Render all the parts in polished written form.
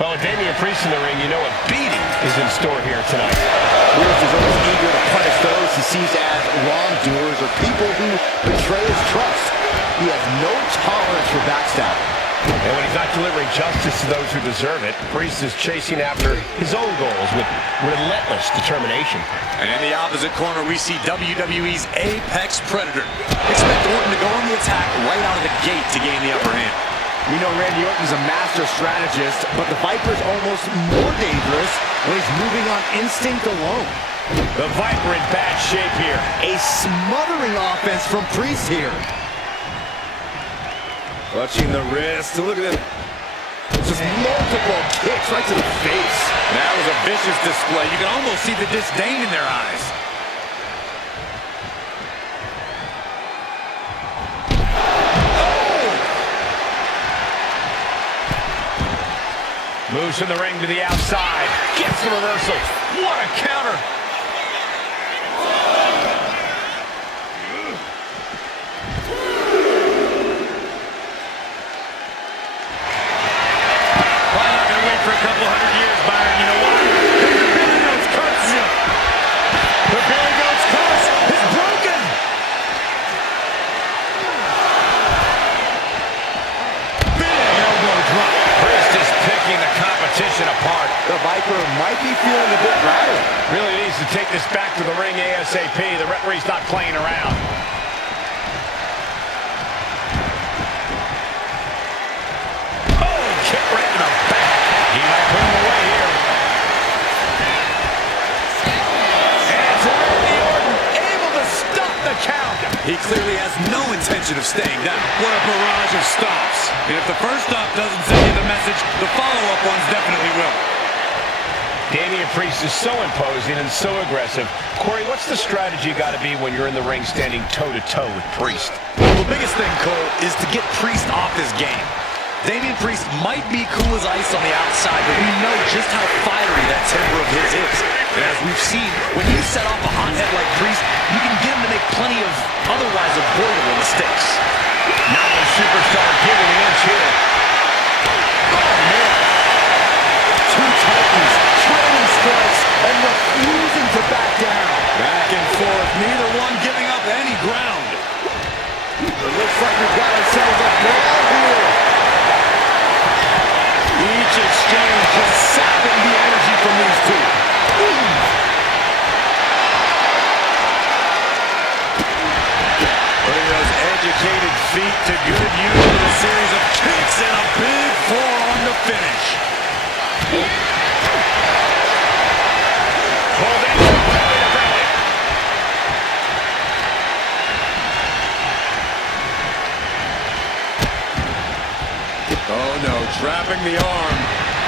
Well, with Damian Priest in the ring, you know a beating is in store here tonight. Priest is always eager to punish those he sees as wrongdoers or people who betray his trust. He has no tolerance for backstabbing. And when he's not delivering justice to those who deserve it, Priest is chasing after his own goals with relentless determination. And in the opposite corner, we see WWE's Apex Predator. Expect Orton to go on the attack right out of the gate to gain the upper hand. We know Randy Orton's a master strategist, but the Viper's almost more dangerous when he's moving on instinct alone. The Viper in bad shape here. A smothering offense from Priest here. Clutching the wrist. Look at it. Just multiple kicks right to the face. That was a vicious display. You can almost see the disdain in their eyes. Moves from the ring to the outside. Gets the reversal. What a counter. Probably not going to wait for a couple hundred years, Byron. You know why? Because the Billy Goat's curse is The Billy Goat's curse is broken. Big elbow drop. Priest is picking the competition apart. The Viper might be feeling a bit rattled. Really needs to take this back to the ring ASAP. The referee's not playing around. Oh, kick right in the back. He might put him away here. And it's Randy Orton able to stop the count. He clearly has no intention of staying down. What a barrage of stops. And if the first stop doesn't send you the message, the follow-up ones definitely will. Damian Priest is so imposing and so aggressive. Corey, what's the strategy got to be when you're in the ring standing toe-to-toe with Priest? Well, the biggest thing, Cole, is to get Priest off his game. Damian Priest might be cool as ice on the outside, but we know just how fiery that temper of his is. And as we've seen, when you set off a hothead like Priest, you can get him to make plenty of otherwise avoidable mistakes. Now the superstar giving an inch here. Oh, man. Two Titans trading strikes and refusing to back down. Back and forth, neither one giving up any ground. It looks like we've got ourselves a brawl here. Each exchange just sapping the energy from these two. Putting those educated feet to good use with a series of kicks and a big forearm to finish. grabbing the arm.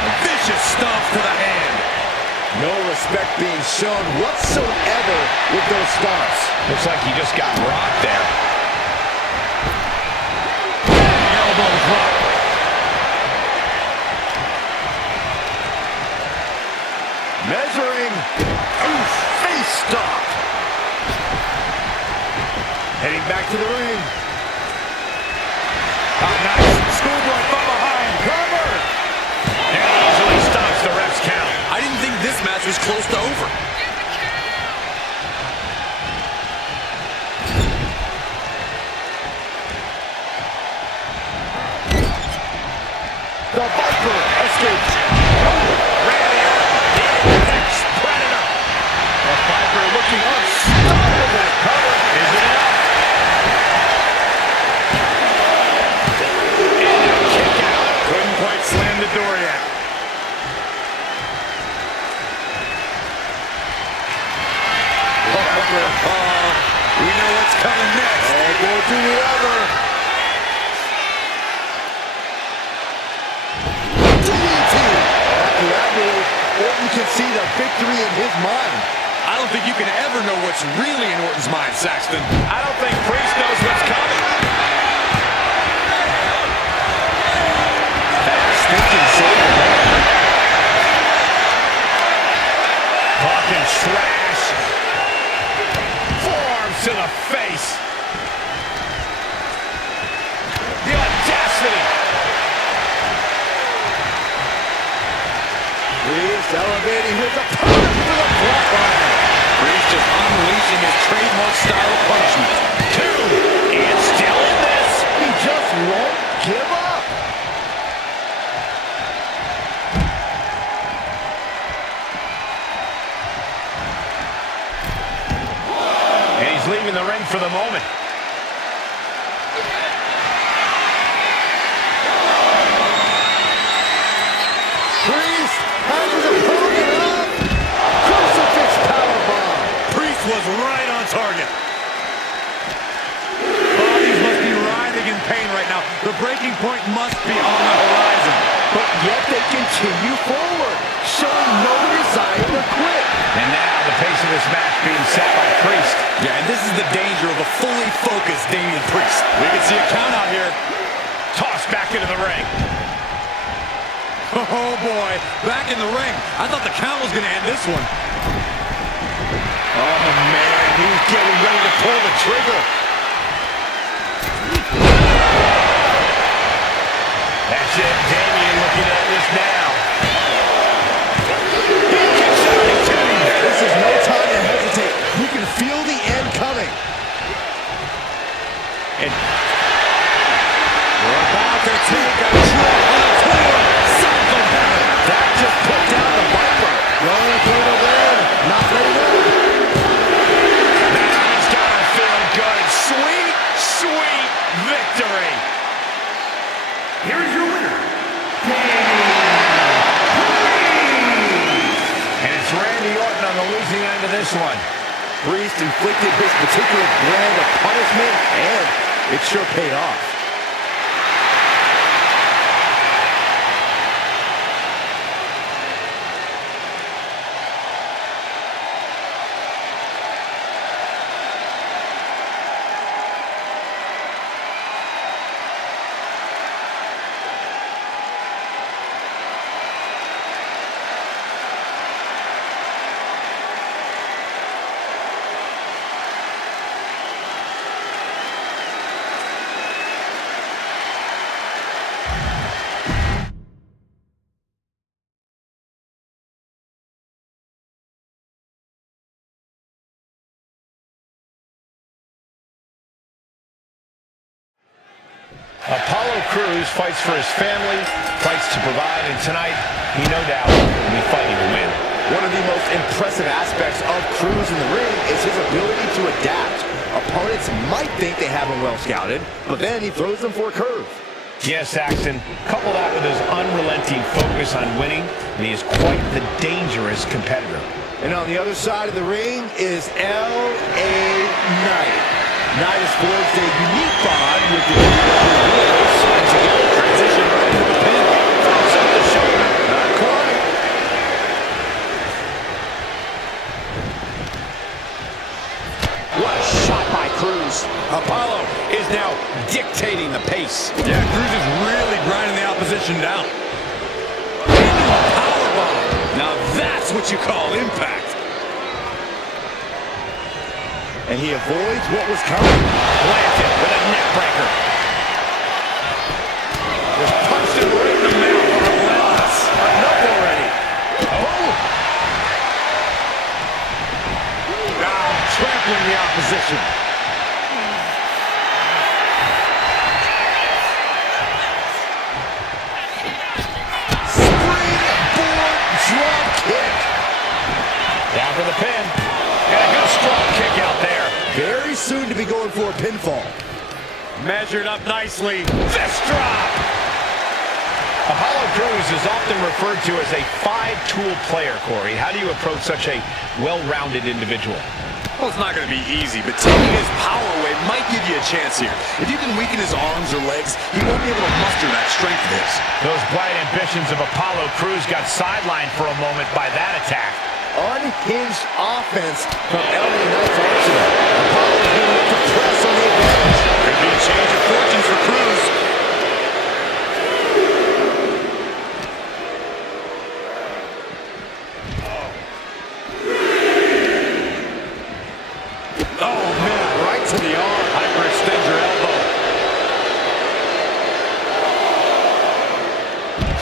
A vicious stomp to the hand. No respect being shown whatsoever with those stomps. Looks like he just got rocked there. Elbow drop. Measuring. Oof, face stop. Heading back to the ring. Oh, nice. Schoolboy from behind. Cover. And easily stops the ref's count. I didn't think this match was close to over. The Viper escapes. Randy Orton, the Apex Predator. The Viper looking unstoppable. Cover. Is it enough? And a kick out. Couldn't quite slam the door yet. We know what's coming next. Elbow to the other. DDT. After that move, Orton can see the victory in his mind. I don't think you can ever know what's really in Orton's mind, Saxton. I don't think Priest knows what's coming. Fast thinking Sabre. Talking trash. Forearms to the face. The audacity. Priest elevating his opponent to the flatline. Priest just unleashing his trademark style of punishment. 2. And still in this. He just won't give up. And he's leaving the ring for the moment. Priest has his opponent up. Crucifix powerbomb. Priest was right on target. Bodies must be writhing in pain right now. The breaking point must be on the horizon. But yet they continue forward, showing no desire to quit. And now the pace of this match being set by Priest. Yeah, and this is the danger of a fully focused Damian Priest. We can see a count out here. Tossed back into the ring. Oh boy, back in the ring. I thought the count was going to end this one. Oh man, he's getting ready to pull the trigger. That's it. Damian looking at this now. He kicks out at 2. This is no time to hesitate. You can feel the end coming. And We're about to take a trip on a tour. That just put down the Viper. Rolling through the wind, not letting up. now he's got to feel good. Sweet, sweet victory. Here is your winner, and it's Randy Orton on the losing end of this one. Priest inflicted his particular brand of punishment, and it sure paid off. Apollo Crews fights for his family, fights to provide, and tonight he no doubt will be fighting to win. One of the most impressive aspects of Crews in the ring is his ability to adapt. Opponents might think they have him well scouted, but then he throws them for a curve. Yes, Saxton. Couple that with his unrelenting focus on winning, and he is quite the dangerous competitor. And on the other side of the ring is L.A. Knight. Knight has forged a unique bond with the WWE. Transition right into the pin. this. Yeah, Cruz is really grinding the opposition down. Into a powerbomb. Now that's what you call impact. And he avoids what was coming. Planted with a neck breaker. Just punched him right in the mouth. Relentless. Enough already. Oh! Now trampling the opposition. Springboard drop kick. Down for the pin. And a good strong kick out there. Very soon to be going for a pinfall. Measured up nicely. Fist drop. Apollo Crews is often referred to as a five-tool player, Corey. How do you approach such a well-rounded individual? Well, it's not going to be easy, but taking his power away might give you a chance here. If you can weaken his arms or legs, he won't be able to muster that strength of his. Those bright ambitions of Apollo Crews got sidelined for a moment by that attack. Unhinged offense from LA Knight's arsenal. Apollo's going to look to press on the advantage. Could be a change of fortunes for Crews. Oh, man, right to the arm. Hyperextend your elbow.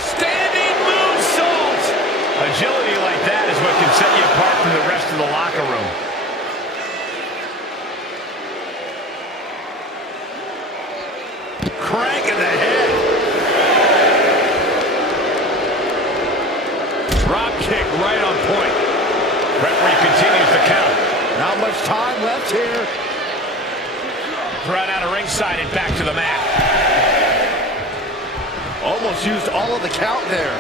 Standing moonsault. Agility like that is what can set you apart from the rest of the locker room. Crank in the head. Drop kick right on point. Referee continues the count. Not much time left here. Thrown out of ringside and back to the mat. Almost used all of the count there.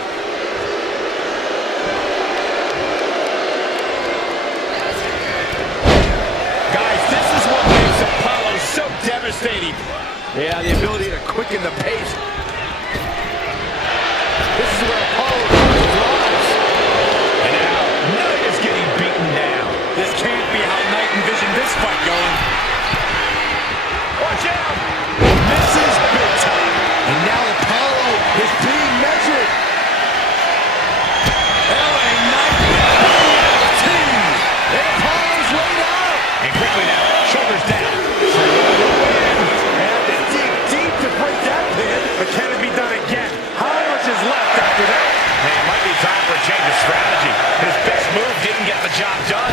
Guys, this is what makes Apollo so devastating. Yeah, the ability to quicken the pace. This is where Apollo thrives. And now, Knight is getting beaten down. This can't be how Knight envisioned this fight going. Watch out! Misses big time. And now Apollo is being measured. LA Knight with team. And Apollo's laid out. And quickly now, shoulders down. And to dig deep to break that pin. But can it be done again? How much is left after that? Hey, it might be time for a change of strategy. His best move didn't get the job done.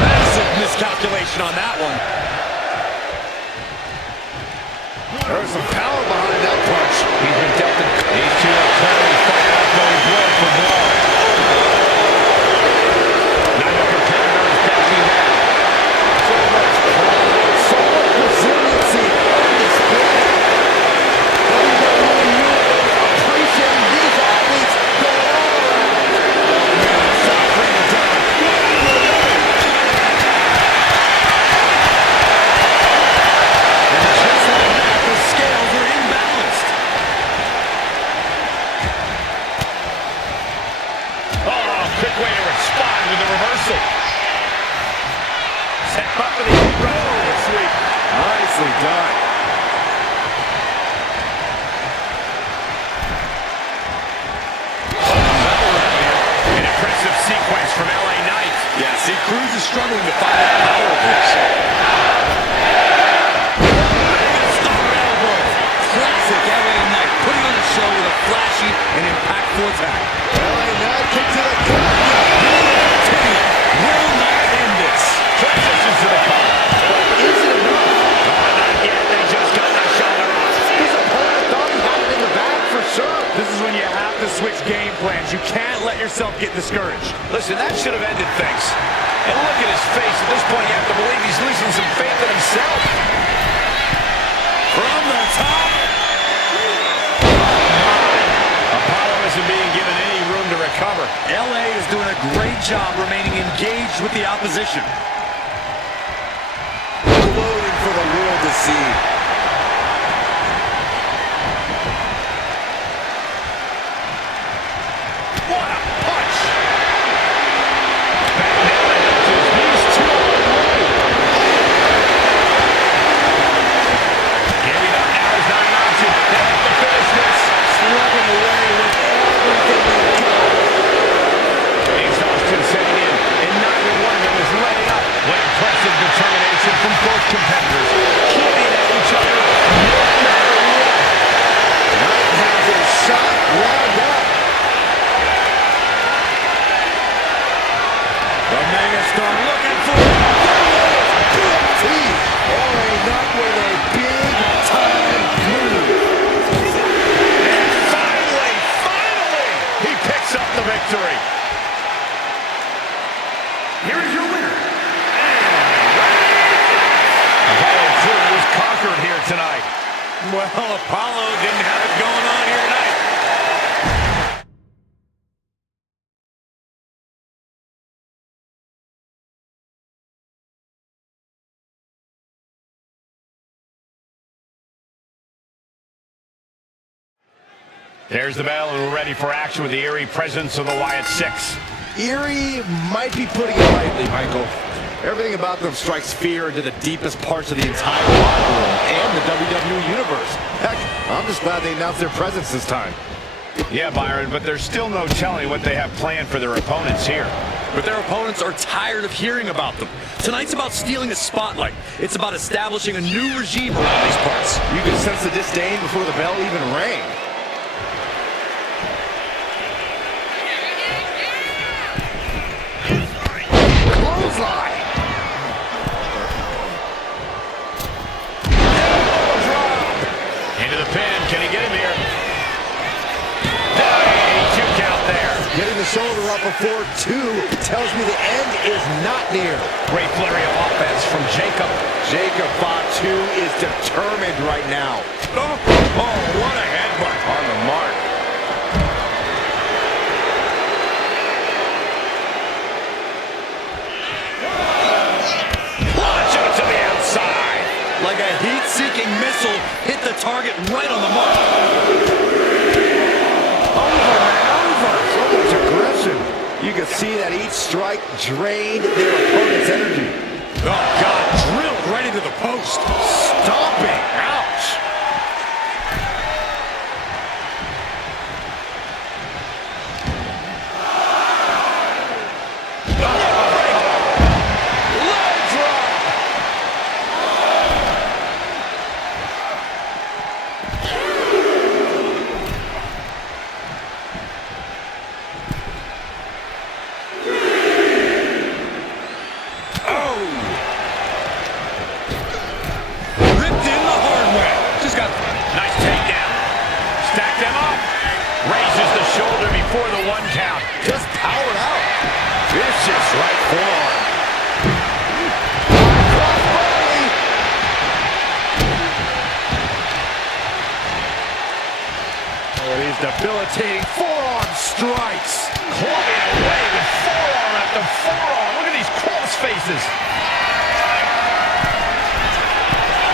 Massive miscalculation on that one. There was some power behind that punch. He's been dealt the... These two are clearly fighting off going blow for blow. Neither competitor is backing down. So much power, so much resiliency on display. WWE Universe appreciating these athletes going all around. Oh man, stop bringing it down. And just like that, the scales are imbalanced. Oh, quick way to respond with a reversal. Set up for the road sweep. Nicely done. An impressive sequence from LA Knight. Yeah, see, Cruz is struggling to find that power of this. Star elbow. Classic LA Knight, putting on a show with a flashy and impactful attack. LA Knight kick to the gut. Will not end this. Transitions to the cover. Is it enough? Not yet. They just got the shoulder off. His opponent thought he had it in the bag for sure. This is when you have to switch game plans. You can't let yourself get discouraged. Listen, that should have ended things. And look at his face. At this point, you have to believe he's losing some faith in himself. From the top. Apollo isn't being given any room to recover. LA is doing a great job remaining engaged with the opposition. Loading for the world to see. What a punch! Back down and up to his knees, 2 on 1. Giving up now is not an option. Storm looking for BFT. Following up with a big-time move. And finally, he picks up the victory. Here is your winner. Apollo Crews conquered here tonight. Well, Apollo didn't have it going on here tonight. There's the bell, and we're ready for action with the eerie presence of the Wyatt Six. Eerie might be putting it lightly, Michael. Everything about them strikes fear into the deepest parts of the entire locker room and the WWE Universe. Heck, I'm just glad they announced their presence this time. Yeah, Byron, but there's still no telling what they have planned for their opponents here. But their opponents are tired of hearing about them. Tonight's about stealing the spotlight. It's about establishing a new regime around these parts. You can sense the disdain before the bell even rang. Clothesline. Into the pin. Can he get him here? Hey, 2 count there. Getting the shoulder up before 2 tells me the end is not near. Great flurry of offense from Jacob. Jacob Fatu is determined right now. Oh, what a headbutt. On the mark. Launch it to the outside. Like a heat-seeking missile, hit the target right on the mark. So much aggression. You can see that each strike drained their opponent's energy. Oh, God, drilled right into the post. Stomping. Ouch. For the 1 count. Just powered out. Vicious right forearm. Crossbody. Oh, these debilitating forearm strikes. Clubbing away with forearm after forearm. Look at these cross faces.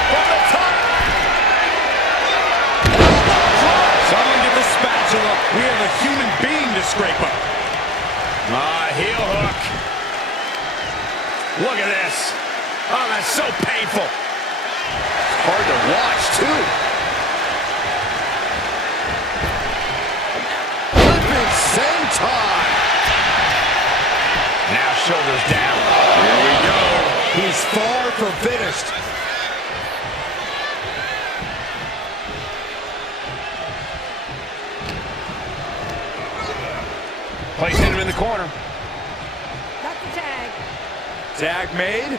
From the top. Someone get the spatula. We have a human being to scrape up. Heel hook. Look at this. Oh, that's so painful. Hard to watch, too. Flipping senton. Now shoulders down. Here we go. He's far from finished. Placing him in the corner. That's the tag. Tag made.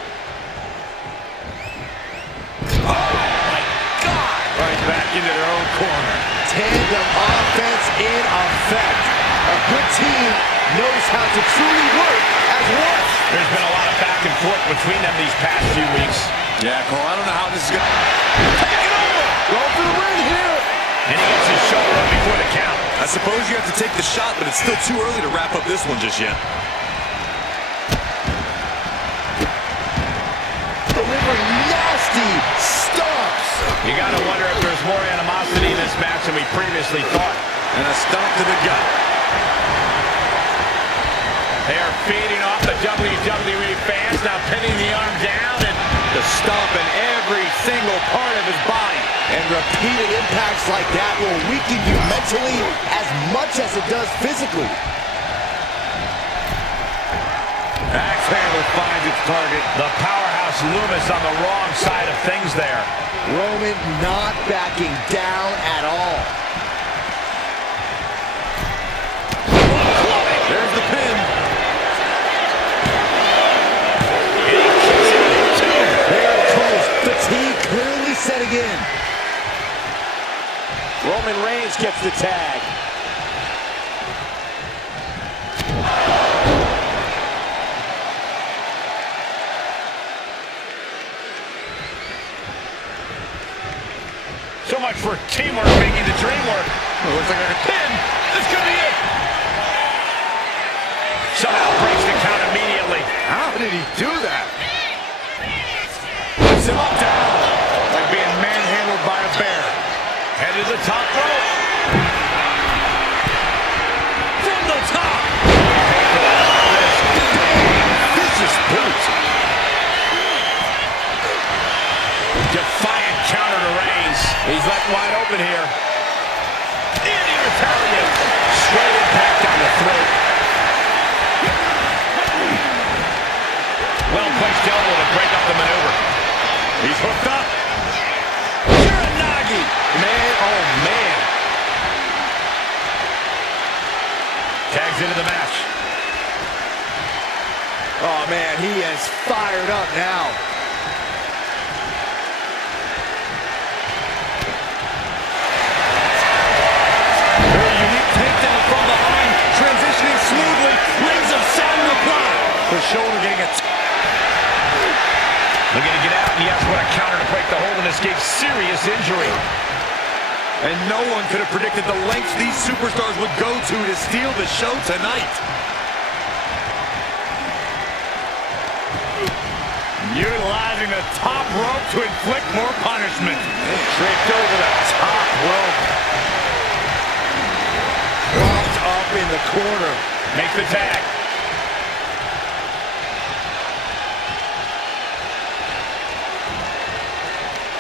Oh, my God. Right back into their own corner. Tandem offense in effect. A good team knows how to truly work as one. There's been a lot of back and forth between them these past few weeks. Yeah, Cole, I don't know how this is going to... Take it over. Go for the win here. And he gets his shoulder up before the count. I suppose you have to take the shot, but it's still too early to wrap up this one just yet. Delivering nasty stomps. You got to wonder if there's more animosity in this match than we previously thought. And a stomp to the gut. They are feeding off the WWE fans, now pinning the arm down and The stomp in every single part of his body. And repeated impacts like that will weaken you mentally as much as it does physically. Axe handle finds its target. the powerhouse Loomis on the wrong side of things there. Roman not backing down at all. There's the pin. gets the tag. So much for teamwork making the dream work. Oh, looks like a Pin. This could be it. Somehow breaks the count immediately. How did he do that? Puts him up down. Like being manhandled by a bear. Head to the top rope. from the top. Vicious boot. Defiant counter to Reigns. He's left wide open here. Andy retaliates. Straight impact down the throat. Well-placed elbow to break up the maneuver. He's hooked up. Uranagi. Man, oh man. Tags into the match. Oh man, he is fired up now. Very unique takedown from behind, transitioning smoothly. Rings of sound reply. The shoulder getting a Looking to get out, and yes, what a counter to break the hold and escape serious injury. And no one could have predicted the lengths these superstars would go to steal the show tonight. Utilizing the top rope to inflict more punishment. Draped over the top rope. Propped up in the corner. Makes the tag.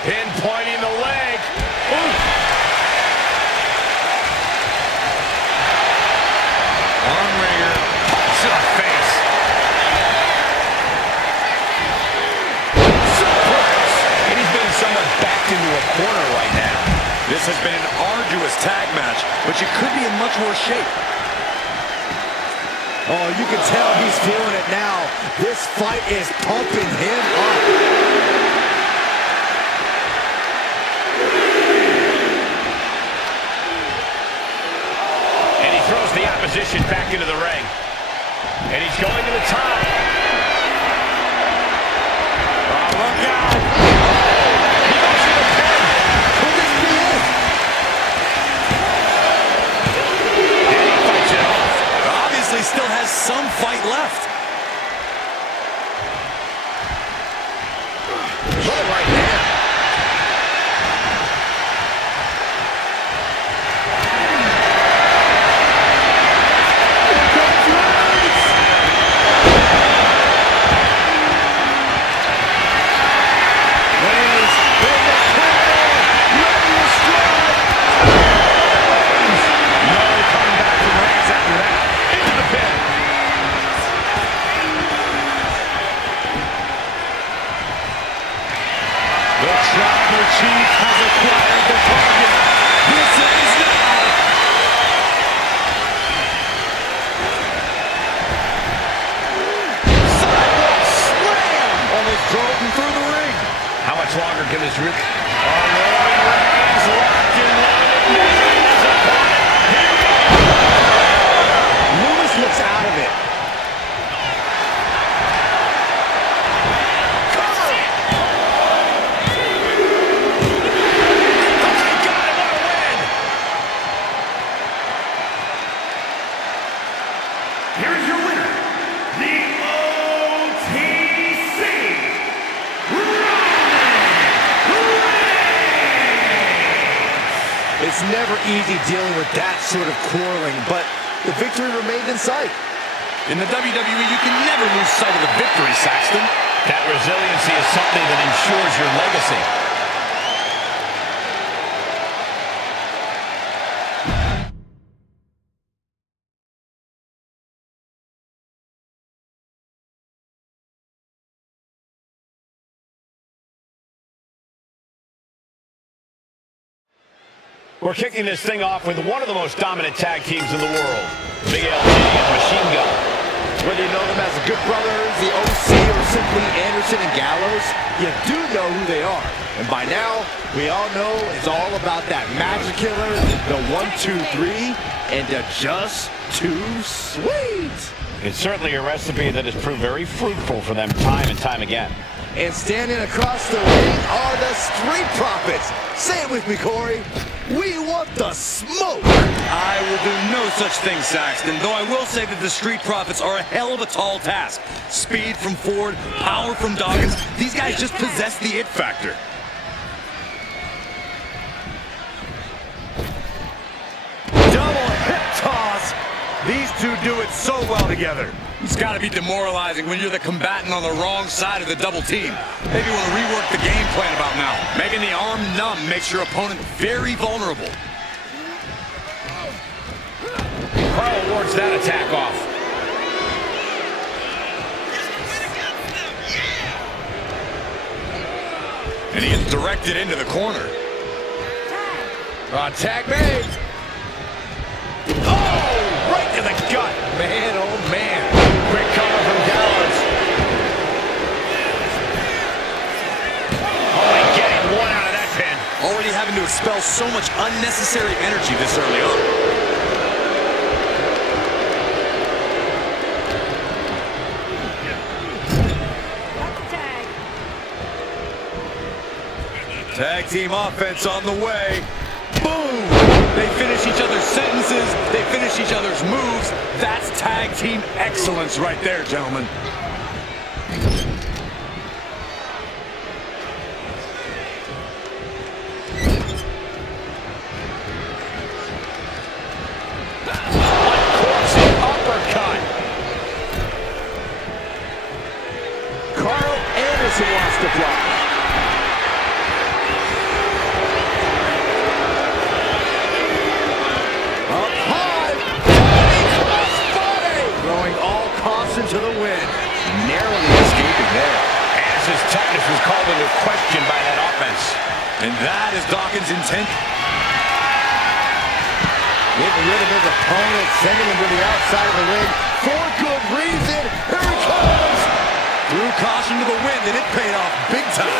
Pinpointing the leg. Ooh. Armringer To the face. And he's being somewhat backed into a corner right now. This has been an arduous tag match, but you could be in much worse shape. Oh, you can tell he's feeling it now. This fight is pumping him up. And he throws the opposition back into the ring. And he's going to the top. Oh, look out. He goes to the pin. Could this be it? And he fights it off. Obviously still has some fight left. What a right hand. No coming back from Reigns after that. Into the pin. The tribal chief has acquired the target. This is now. Sidewalk slam. Almost drove him through the ring. How much longer can this rip? Roman Reigns locked and loaded. Miz is upon it. Here we go. Lewis looks out of it. Here's your winner, the OTC It's never easy dealing with that sort of quarreling, but the victory remained in sight. In the WWE, you can never lose sight of the victory, Saxton. That resiliency is something that ensures your legacy. We're kicking this thing off with one of the most dominant tag teams in the world, Big LT and Machine Gun. Whether you know them as the Good Brothers, the OC, or simply Anderson Anderson and Gallows, you do know who they are. And by now, we all know it's all about that magic killer, the 1, 2, 3, and the just too sweet. It's certainly a recipe that has proved very fruitful for them time and time again. And standing across the ring are the Street Profits. Say it with me, Corey. We want the smoke. I will do no such thing, Saxton, though I will say that the Street Profits are a hell of a tall task. Speed from Ford, power from Dawkins. These guys just possess the it factor. Double hip toss. These two do it so well together. It's got to be demoralizing when you're the combatant on the wrong side of the double team. Maybe want to rework the game plan about now. Making the arm numb makes your opponent very vulnerable. Carl wards that attack off. And he gets directed into the corner. Tag made. Oh, right to the gut. Man, oh man. Quick cover from Gallows. Only getting one out of that pin. Already having to expel so much unnecessary energy this early on. Tag team offense on the way. Boom! They finish each other's sentences. They finish each other's moves. That's tag team excellence right there, gentlemen. Uncorksing uppercut. Carl Anderson wants to block. To the win. Narrowly escaping there. Anderson's toughness was called into question by that offense. And that is Dawkins' intent. Getting rid of his opponent, sending him to the outside of the ring for good reason. Here he comes. Threw caution to the wind, and it paid off big time.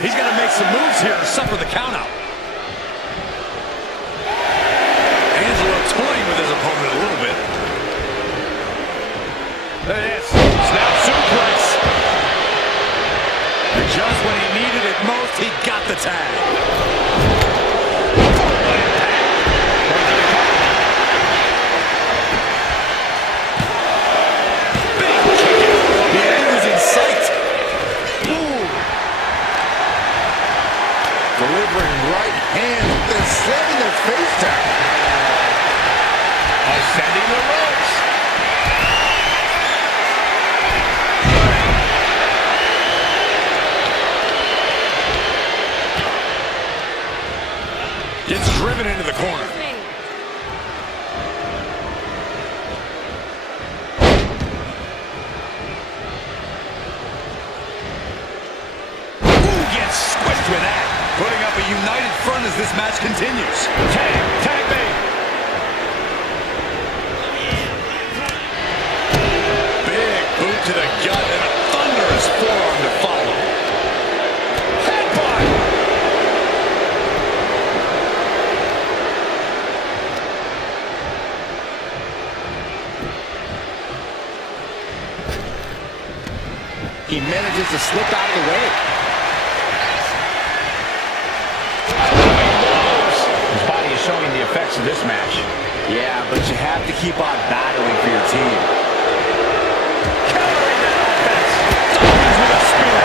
He's going to make some moves here to suffer the countout. Angelo toying with his opponent a little bit. There it is. Snap suplex. And just when he needed it most, he got the tag. Big kick out. The end was in sight. Delivering right hand, then slamming their face down. Ascending the ropes. Gets driven into the corner. Ooh, gets squished with that. Putting up a united front as this match continues. Tag me. Big boot to the gut and a thunderous forearm to follow. Headbutt. He manages to slip out of the way. His body is showing the effects of this match. Yeah, but you have to keep on battling for your team. Countering that offense. Dawkins with a spear.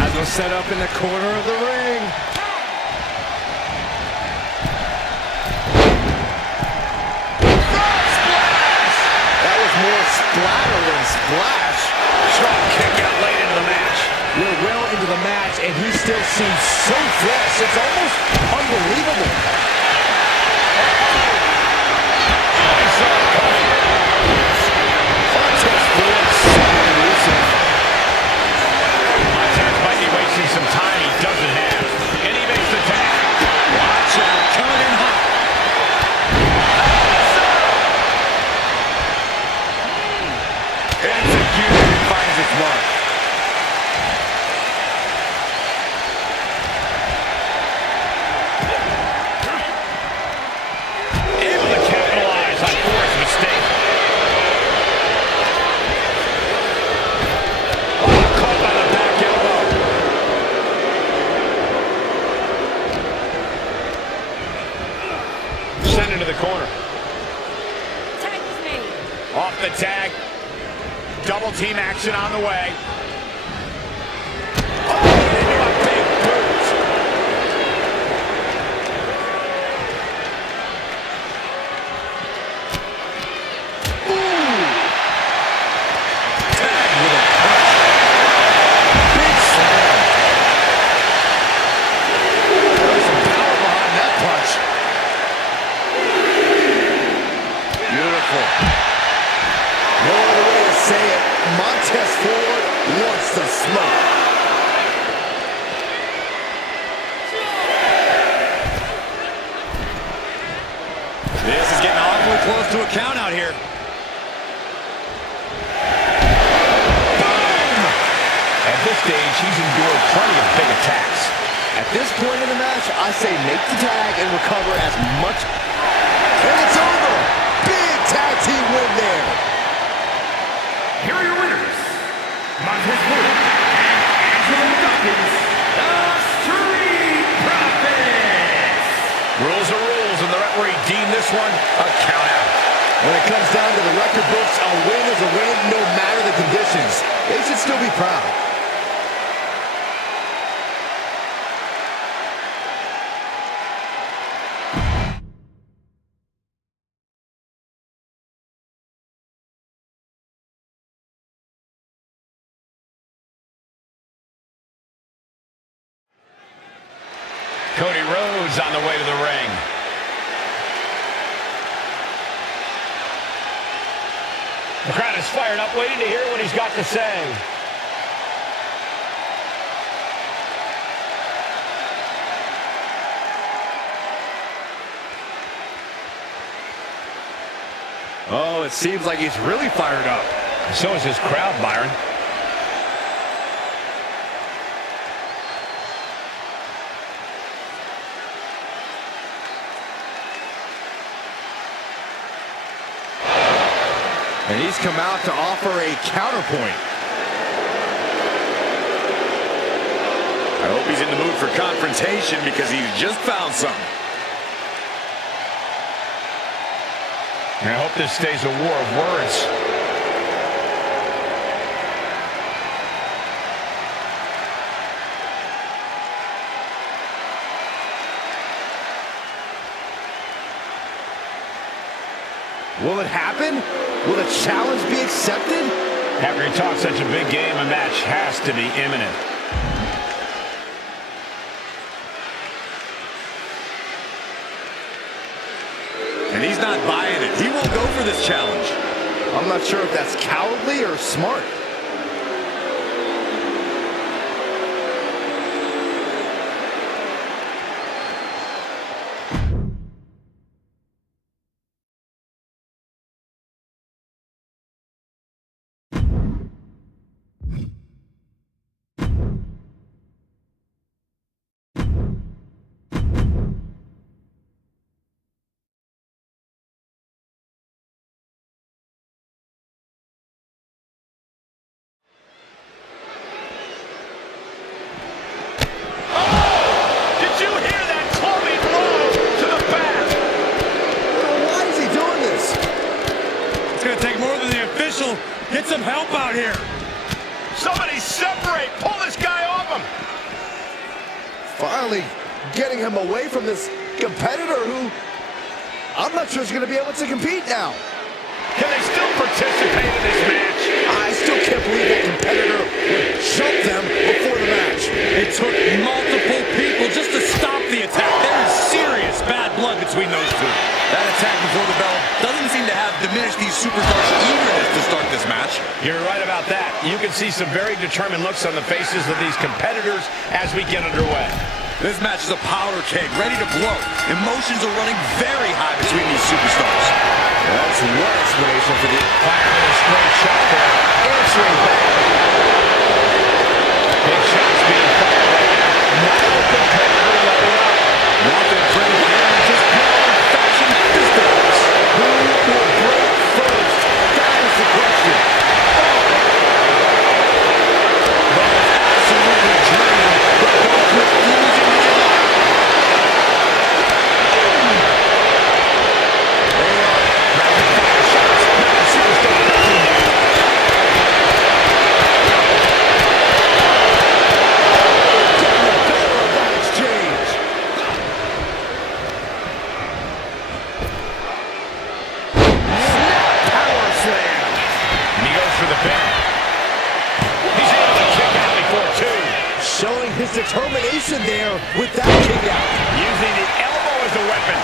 Has him set up in the corner of the ring. That was more splatter than splash. Strong kick out late into the match. the match, and he still seems so fresh. It's almost unbelievable. Montez might be wasting some time he doesn't have. And he makes the tag. Watch out, coming in hot. Execution finds its mark. Able to capitalize on Ford's mistake. Oh, caught by the back elbow. Sent into the corner. Tag was made. Off the tag. Double team action on the way. Oh, into a big boot. Tag with a punch. Big slam. There's some power behind that punch. Beautiful. No other way to say it. Montez Ford wants the smoke. This is getting awfully close to a count out here. At this stage, he's endured plenty of big attacks. At this point in the match, I say make the tag and recover as much. And it's over. Big tag team win there. Here are your winners, Montez Ford and Angelo Dawkins, the Street Profits. Rules are rules, and the referee deemed this one a countout. When it comes down to the record books, a win is a win no matter the conditions. They should still be proud. Cody Rhodes on the way to the ring. The crowd is fired up, waiting to hear what he's got to say. Oh, it seems like he's really fired up. So is his crowd, Byron. And he's come out to offer a counterpoint. I hope he's in the mood for confrontation because he's just found something. And I hope this stays a war of words. Will it happen? Will the challenge be accepted? After he talks such a big game, a match has to be imminent. And he's not buying it. He won't go for this challenge. I'm not sure if that's cowardly or smart. Get some help out here. Somebody separate. Pull this guy off him. Finally getting him away from this competitor who I'm not sure is going to be able to compete now. Can they still participate in this match? I still can't believe that competitor would jump them before the match. match. You're right about that. You can see some very determined looks on the faces of these competitors as we get underway. This match is a powder keg, ready to blow. Emotions are running very high between these superstars. That's one explanation for the Firing a straight shot there. Answering back. Big shots being fired right now. Neither competitor letting up. nothing pretty here, just old-fashioned fisticuffs. Who will break first? That is the question. That is absolutely draining, but both refusing to give up. They are rapid-fire shots. Not superstar nothing there. Getting the better of that exchange. Power slam. And he goes for the pin. He's able to kick out before two. Showing his determination there with that kick out. Using the elbow as a weapon.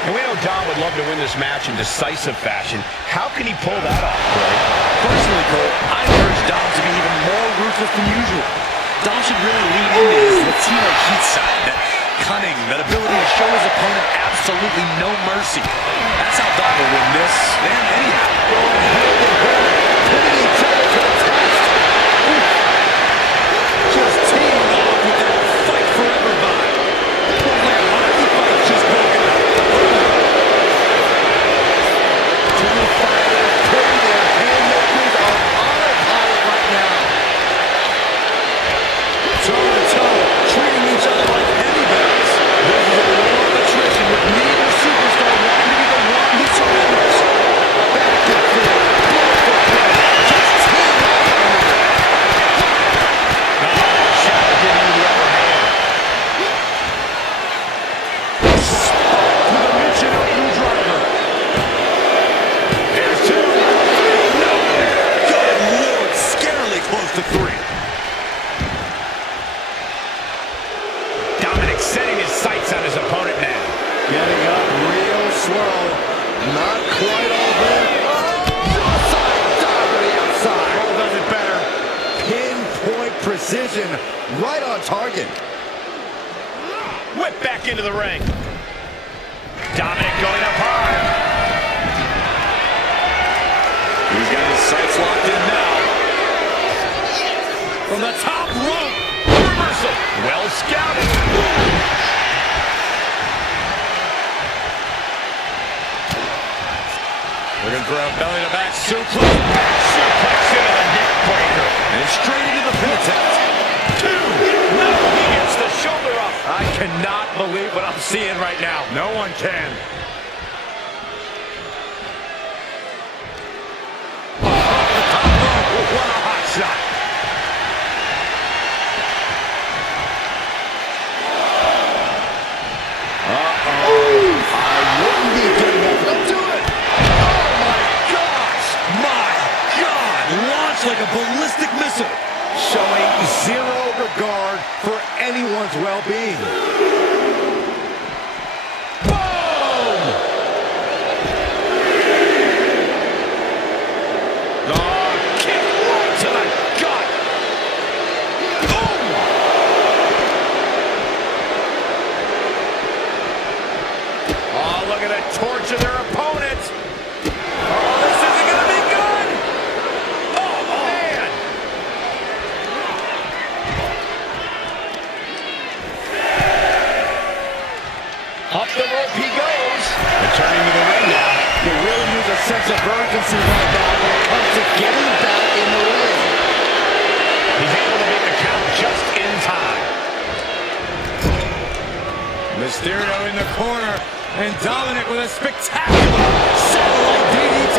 And we know Dom would love to win this match in decisive fashion. How can he pull that off, Corey? Personally, Cole, I encourage Dom to be even more ruthless than usual. Dom should really lean into his Latino heat side, that cunning, that ability to show his opponent absolutely no mercy. That's how Dom will win this, and anyhow. Putting each other to the test. Just teeing off with that fight forever vibe. Looks like a hockey fight just broken out. Two fighters putting their haymakers on autopilot right now. Toe to toe, treating each other like heavyweights. This is a war of attrition with neither superstar wanting to be the one who surrenders. Back and forth, blood for blood, just teeing off on that. Shadow giving you the upper hand. Spot with a Michinoku driver. There's two. No! Good Lord, scarily close to three. Dominic setting his sights on his opponent now. Getting up real slow. Not quite all there. Outside, dive to the outside. Cole does it better. Pinpoint precision, right on target. Whip back into the ring. Dominic going up hard. He's got his sights locked in now. From the top rope. Reversal. Well scouted. Looking for a belly-to-back suplex. Suplex into the neck breaker. And straight into the pin attempt. Two. No, he gets the shoulder up. I cannot believe what I'm seeing right now. No one can. What a hot shot. I wouldn't be good enough. Don't do it. Oh my gosh. My God! Launched like a ballistic missile. Showing zero regard for anyone's well-being. Boom! Oh, kick right to the gut. Boom. Oh, look at the torch of their opponent. Oh, this isn't going to be good. Oh, man. Up the rope he goes. Returning to the ring now. You really use a sense of urgency right now when it comes to getting back in the ring. He's able to make the count just in time. Mysterio in the corner, and Dominic with a spectacular satellite DDT.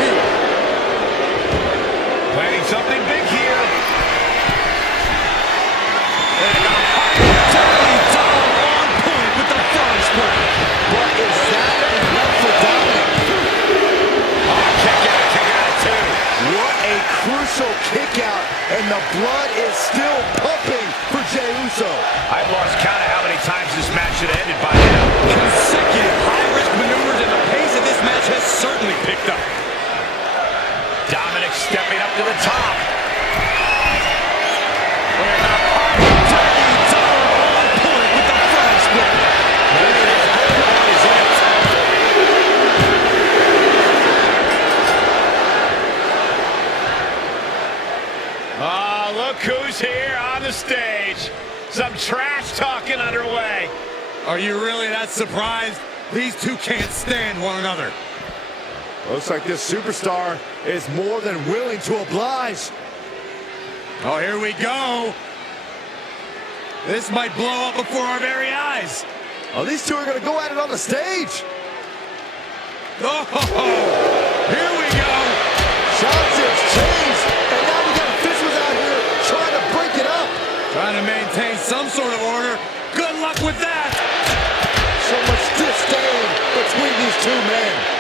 Planning something big here. Dirty Dom on point with the frog splash. But is that enough for Dominic? Oh, kick out too. What a crucial kick out, and the blood is still pumping for Jey Uso. I've lost count of how many times this match should have ended by now. Consecutive high-risk maneuvers, and the pace of this match has certainly picked up. Dom Dominic stepping up to the top. Oh, look who's here on the stage. Some trash talking underway. Are you really that surprised? These two can't stand one another. Looks like this superstar is more than willing to oblige. Oh, here we go. This might blow up before our very eyes. Oh, these two are going to go at it on the stage. Oh, here we go. Shots exchanged, and now we got officials out here trying to break it up. Trying to maintain some sort of order. Good luck with that. So much disdain between these two men.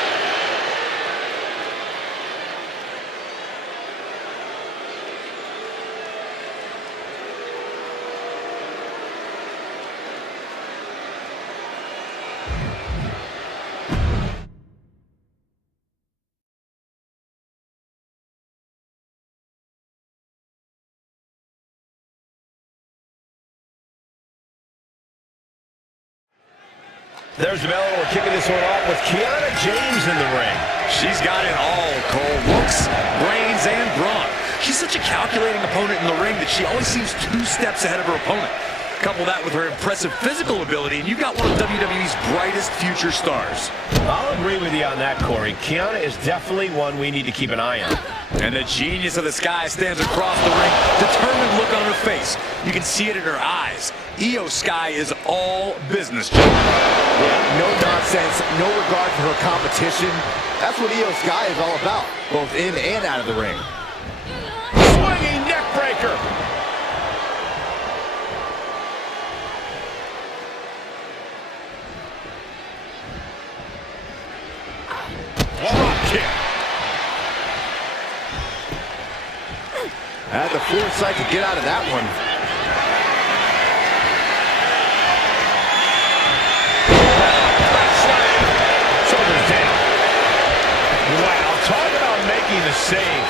There's the bell. We're kicking this one off with Kiana James in the ring. She's got it all, Cole. Looks, brains, and brawn. She's such a calculating opponent in the ring that she always seems 2 steps ahead of her opponent. Couple that with her impressive physical ability, and you've got one of WWE's brightest future stars. I'll agree with you on that, Corey. Kiana is definitely one we need to keep an eye on. And the genius of the Sky stands across the ring, determined look on her face. You can see it in her eyes. Io Sky is all business, gentlemen. Yeah, no nonsense, no regard for her competition. That's what Io Sky is all about, both in and out of the ring. Swinging neck breaker. Drop kick. Had the foresight to get out of that one. Shoulders down. Wow, talk about making the save.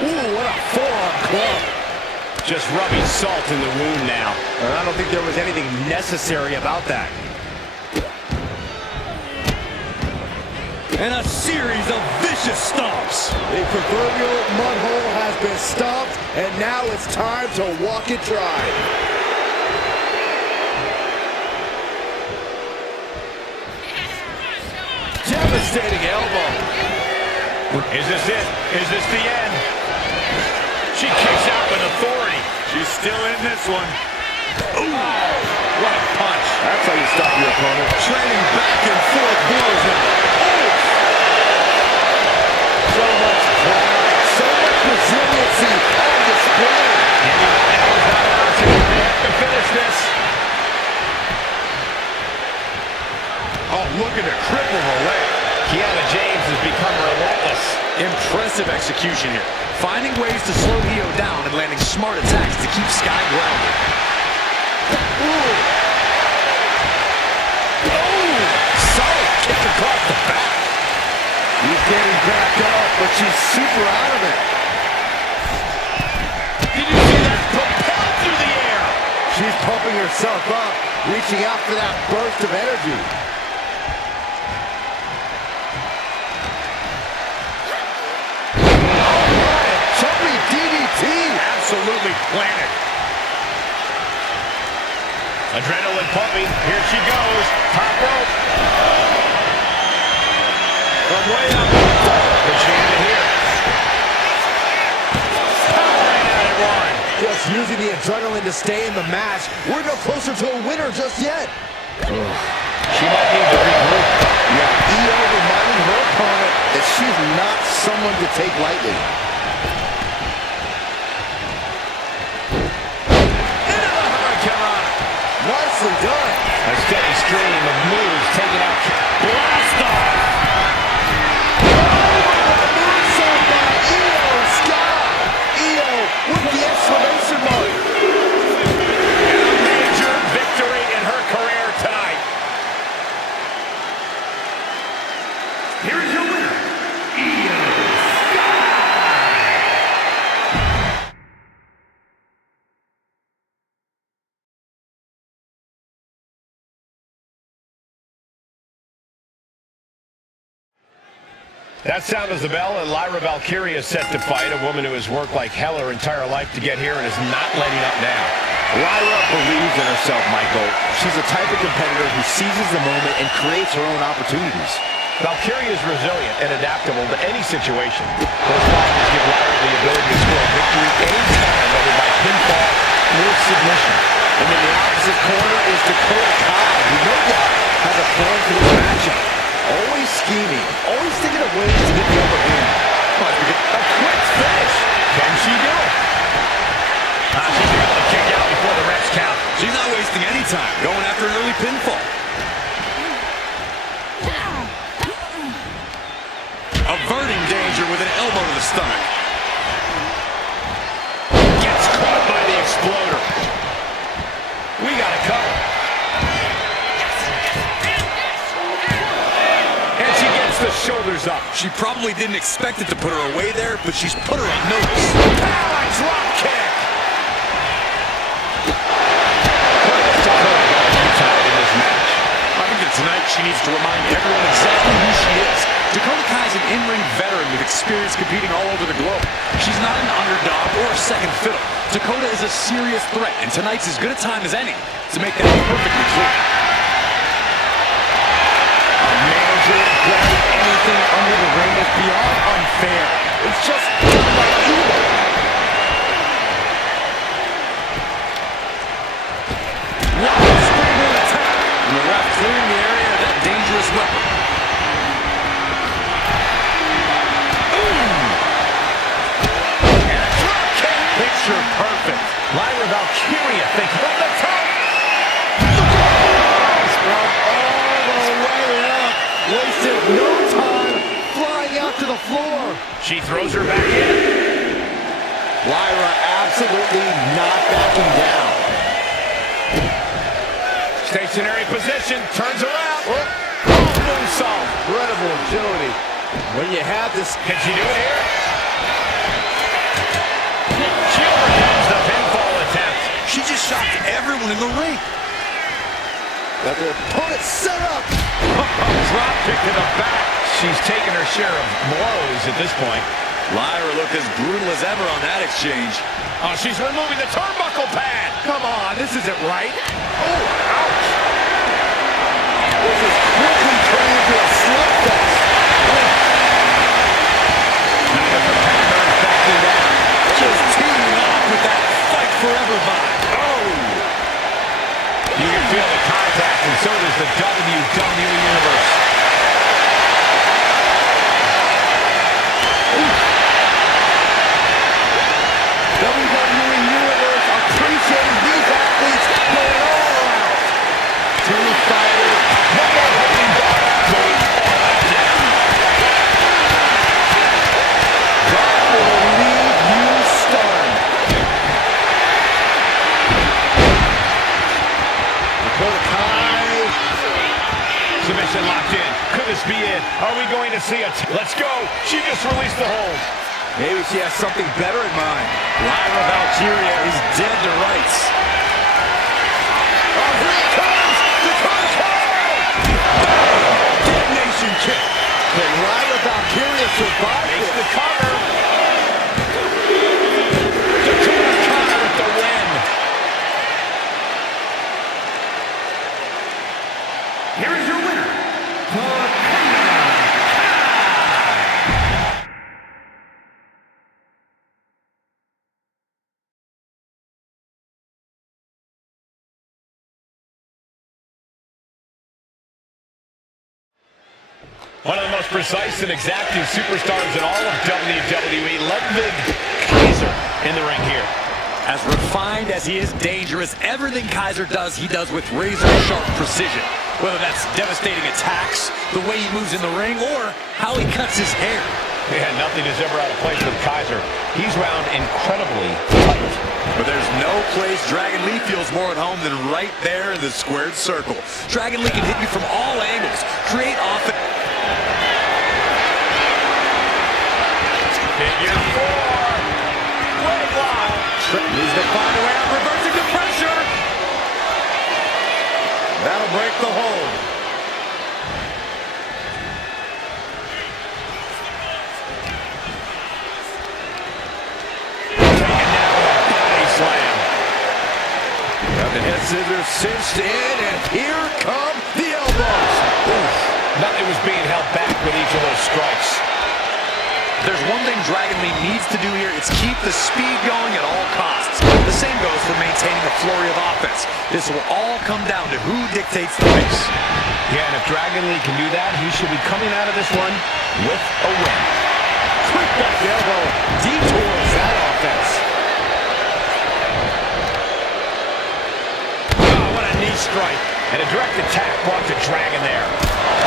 Ooh, what a forearm club. Just rubbing salt in the wound now. And I don't think there was anything necessary about that. And a series of vicious stomps. The proverbial mud hole has been stomped, and now it's time to walk it dry. Devastating elbow. Is this it? Is this the end? She kicks out with authority. She's still in this one. Ooh, what a punch. That's how you stop your opponent. Trading back and forth blows now. So much pride, so much resiliency on display. They have to finish this. Oh, look at her cripple the leg. Kiana James has become relentless. Impressive execution here. Finding ways to slow Io down and landing smart attacks to keep Sky grounded. Ooh. Oh, solid kick across the back. She's getting back up, but she's super out of it. Did you see that? Propelled through the air. She's pumping herself up, reaching out for that burst of energy. Jumping DDT. Absolutely planted. Adrenaline pumping. Here she goes. Top rope. From way up. Good chance to hear. Powering out at one. Just using the adrenaline to stay in the match. We're no closer to a winner just yet. She might need to regroup. Yeah, Io reminding her opponent that she's not someone to take lightly. Into the Hurricane. Nicely done. A steady stream of moves taken out. Blast off. Moonsault by Io Sky. Io with the exclamation mark. And a major victory in her career tonight. Here's your winner, Io That sound is the bell, and Lyra Valkyria is set to fight, a woman who has worked like hell her entire life to get here and is not letting up now. Lyra believes in herself, Michael. She's the type of competitor who seizes the moment and creates her own opportunities. Valkyria is resilient and adaptable to any situation. Those qualities give Lyra the ability to score a victory anytime, whether by pinfall or submission. And in the opposite corner is Dakota Kai, who no doubt has a plan for this matchup. Always scheming, always thinking of ways to get the upper hand. A quick finish. Can she do it? She's able to kick out before the refs count. She's not wasting any time going after an early pinfall. Averting danger with an elbow to the stomach. Gets caught by the exploder. We got a cover. And she gets the shoulders up. She probably didn't expect it to put her away there, but she's put her on notice. Power drop kick. What is Dakota going to do tonight in this match? I think that tonight she needs to remind everyone exactly who she is. Dakota Kai is an in-ring veteran with experience competing all over the globe. She's not an underdog or a second fiddle. Dakota is a serious threat, and tonight's as good a time as any to make that perfectly clear. A manager grabbing anything under the ring is beyond unfair. It's just downright evil. Wow, springboard attack. And the ref clearing the area of that dangerous weapon. Picture perfect. Lyra Valkyria thinking on the top. From all the way up. Wasted no time flying out to the floor. She throws her back in. Lyra absolutely not backing down. Stationary position, turns around. Moonsault. Incredible agility. When you have this... Can she do it here? She overcomes the pinfall attempt. She just shocked everyone in the ring. Got their opponent set up. Drop kick to the back. She's taken her share of blows at this point. Lyra looked as brutal as ever on that exchange. Oh, she's removing the turnbuckle pad. Come on, this isn't right. Oh, ouch. This is quickly turning into a slugfest. Now the competitor is backing down. Just teaming off with that fight forever vibe. Oh! You can feel the contact, and so does the WWE Universe. WWE Universe appreciating these athletes going all out. Two fighters, one more holding back, going all out down. That will leave you stunned. Dakota Kai. Submission locked in. Could this be it? Are we going to see it? Let's go. She just released the hold. Maybe she has something better in mind. Lyra Valkyria is dead to rights. Oh, here it comes! Dakota Kai! Detonation kick. Can Lyra Valkyria survive Makes this? the cover. Dakota Kai with the win. Here is your winner, Dakota Kai. One of the most precise and exacting superstars in all of WWE, Ludwig Kaiser in the ring here. As refined as he is dangerous, everything Kaiser does, he does with razor-sharp precision. Whether that's devastating attacks, the way he moves in the ring, or how he cuts his hair. Yeah, nothing is ever out of place with Kaiser. He's wound incredibly tight. But there's no place Dragon Lee feels more at home than right there in the squared circle. Dragon Lee can hit you from all angles, create offense. Figure four. Leg lock. Needs to find a way out, reversing the pressure. That'll break the hold. The head scissors cinched in, and here come the elbows. Oof. Nothing was being held back with each of those strikes. There's one thing Dragon Lee needs to do here. It's keep the speed going at all costs. The same goes for maintaining a flurry of offense. This will all come down to who dictates the pace. Yeah, and if Dragon Lee can do that, he should be coming out of this one with a win. Quick back elbow detours that offense. Oh, what a knee strike. And a direct attack brought to Dragon there.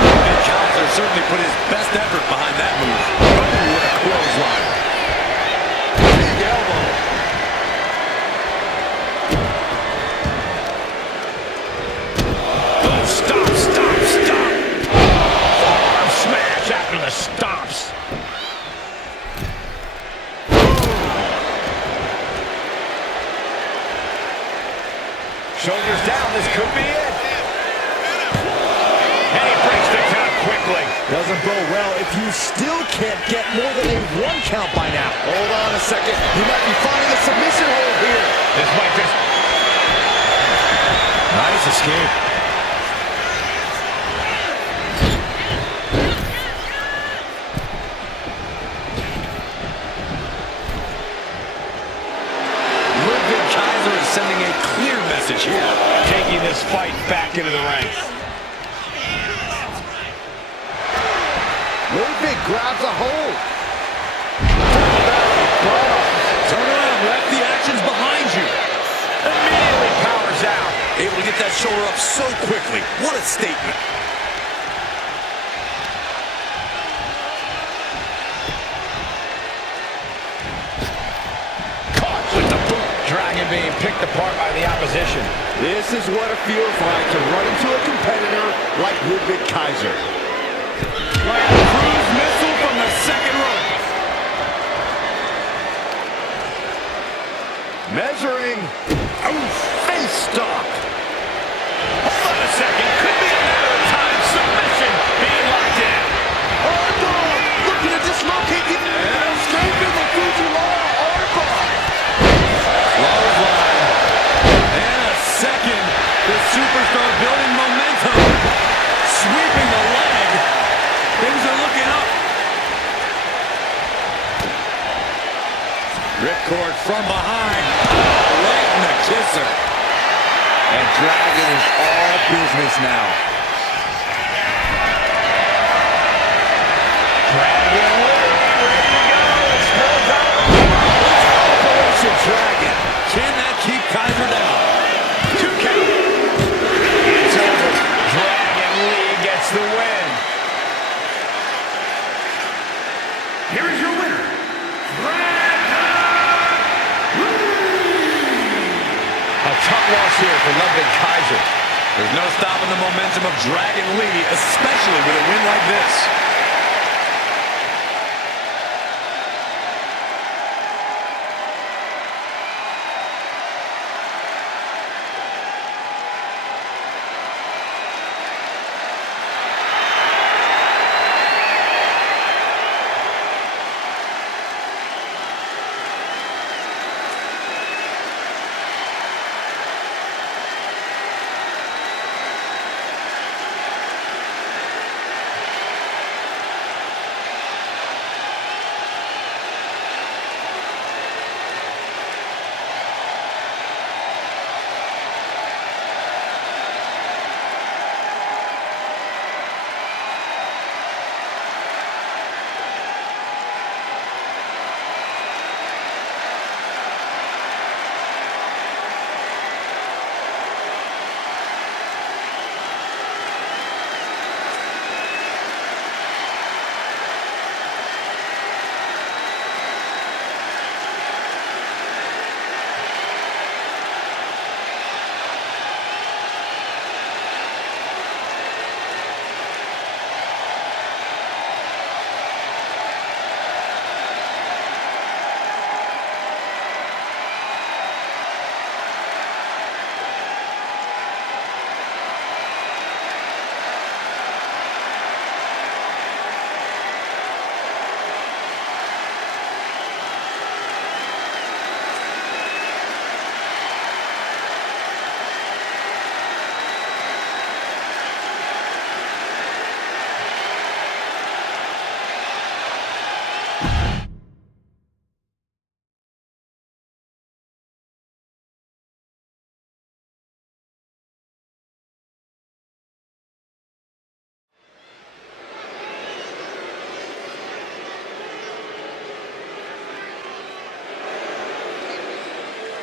Big Kaiser certainly put his best effort behind that move. Oh, what a clothesline. Big elbow. Oh, stop. Arm smash after the stops. Shoulders down, this could be it. And he breaks the count quickly. Doesn't bode well if you still can't get more than a 1 count by now. Hold on a second. He might be finding a submission hold here. This might just... Nice escape. Ludwig Kaiser is sending a clear message here. taking this fight back into the ring. Ludwig grabs a hold. Turn around, let the action's behind you. Immediately powers out. Able to get that shoulder up so quickly. What a statement. Caught with the boot. Dragon being picked apart by the opposition. This is what it feels like to run into a competitor like Ludwig Kaiser. Like a cruise missile from the second rope. Measuring. Oof, face stop. Hold on a second. Could be a matter of time. Submission being locked in. Oh, no. Looking to dislocate the... And escaping the Fujiwara armbar. Clothesline. And a second. The superstar building momentum. Sweeping the leg. Things are looking up. Ripcord from behind. Right in the kisser. And Dragon is all business now. Dragon ready to go. It's full time. Operation Dragon. Can that keep Kaiser down? 2 count. It's over. Dragon Lee gets the win. Here is your winner, A tough loss here for Ludwig Kaiser. There's no stopping the momentum of Dragon Lee, especially with a win like this.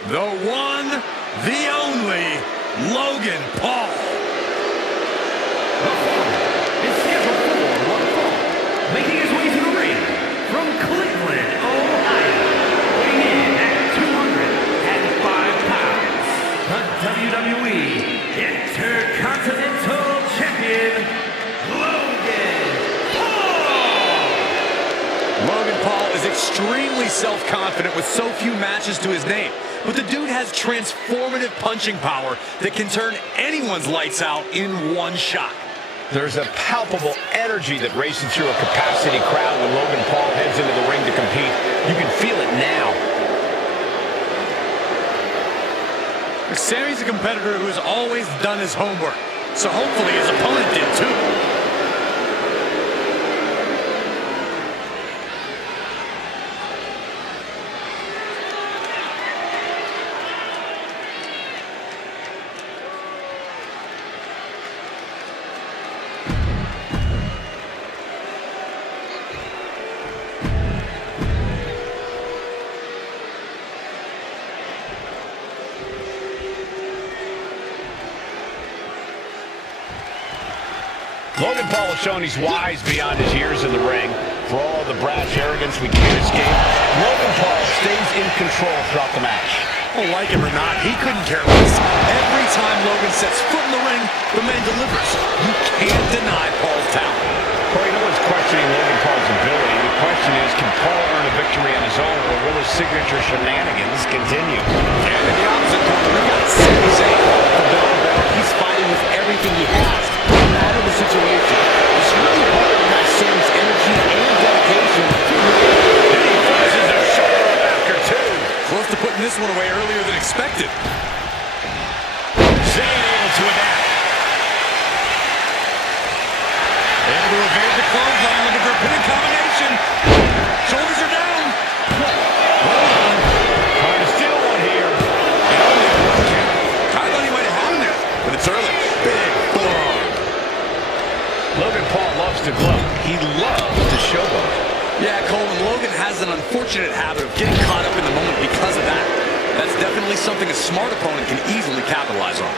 the one, the only, Logan Paul. The following is scheduled for one fall. Making his way to the ring from Cleveland, Ohio. Weighing in at 205 pounds. The WWE Intercontinental Champion, Logan Paul. Logan Paul is extremely self-confident with so few matches to his name. But the dude has transformative punching power that can turn anyone's lights out in one shot. There's a palpable energy that races through a capacity crowd when Logan Paul heads into the ring to compete. You can feel it now. Sammy's a competitor who's always done his homework, so hopefully his opponent did too. Logan Paul has shown he's wise beyond his years in the ring. For all the brash arrogance we can't escape, Logan Paul stays in control throughout the match. Well, like him or not, he couldn't care less. Every time Logan sets foot in the ring, the man delivers. You can't deny Paul's talent. Corey, no one's questioning Logan Paul's ability. The question is, can Paul earn a victory on his own, or will his signature shenanigans continue? And in the opposite corner, we got Sami Zayn. The bell, he's fighting with everything he has. No matter the situation, it's really hard to match Sam's energy and dedication. And he flashes a shoulder up after two. Close to putting this one away earlier than expected. Zayn able to adapt. Able to evade the clothesline, looking for a pinning combination. Shoulders are down. Hold on. Trying to steal one here. I thought he might have had him there, but it's early. Big forearm. Logan Paul loves to gloat. He loves to showboat. Yeah, Coleman, Logan has an unfortunate habit of getting caught up in the moment because of that. That's definitely something a smart opponent can easily capitalize on.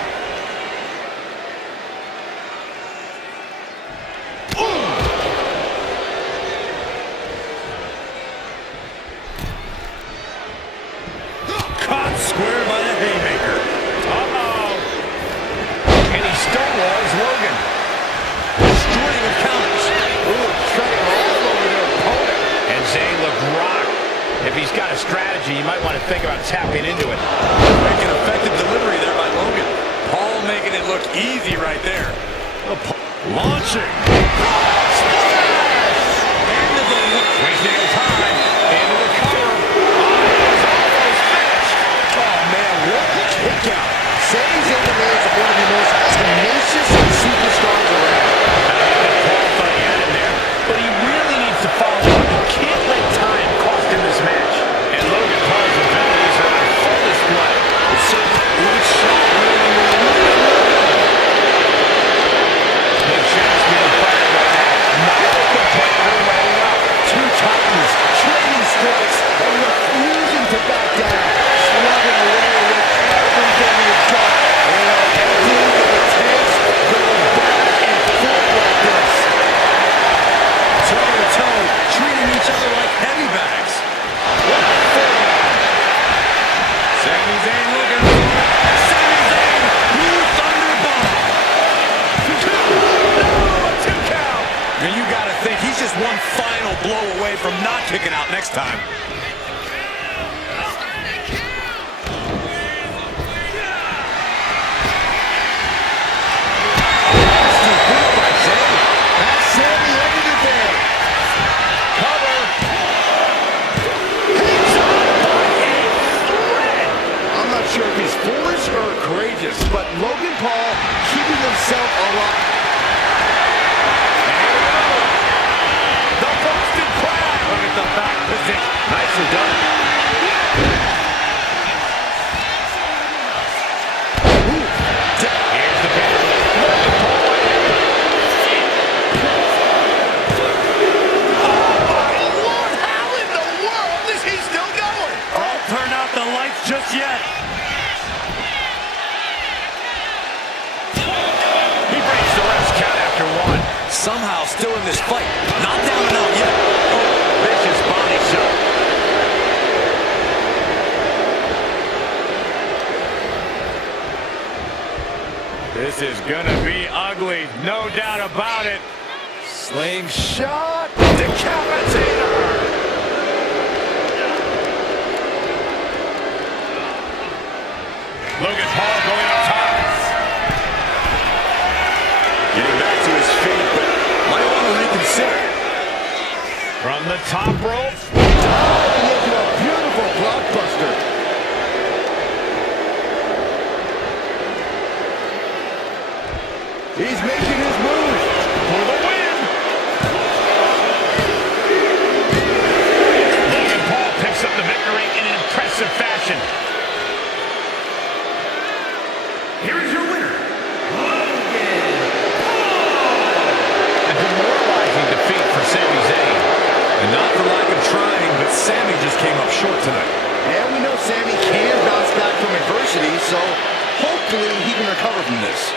Caught square by the haymaker. Uh-oh. And he stonewalls Logan. String of counters. Ooh, treading all over their opponent. And Zayn looked rocked. If he's got a strategy, you might want to think about tapping into it. Making effective delivery there by Logan. Paul making it look easy right there. Launching. Wasting no time. Into the cover. Almost finished. Oh, man, what a kick out. Sami Zayn remains one of the most tenacious superstars around. Paul thought he had him there, but he really needs to follow up. He can't let time cost him this match. And Logan Paul's abilities are on full display. Each shot really Big shots being fired right now. Not a competitor letting up. Two titans, trading strikes, and refusing to back down. Slugging away with everything they've got. And everything that it takes going back and forth like this. toe to toe, treating each other like heavy bags. Sami Zayn looking for it. Sami Zayn, blue thunder bomb. Two count. And you gotta think he's just one final blow away from not kicking out next time. That's Sammy ended it there. Cover. I'm not sure if he's foolish or courageous, but Logan Paul keeping himself alive. The Boston crowd. Look at the back position. Nicely just yet. He breaks the ref's count after one. Somehow still in this fight. Not down and out yet. Oh, Vicious body shot. This is gonna be ugly, no doubt about it. Slingshot. Decapitator. Logan Paul going up top. getting back to his feet, but might want to reconsider. From the top rope. Diving into a beautiful blockbuster. He's making his move For the win. Logan Paul picks up the victory in an impressive fashion. Here is your winner, Logan A demoralizing defeat for Sami Zayn. And not for lack of trying, but Sami just came up short tonight. And we know Sami can bounce back from adversity, so hopefully he can recover from this.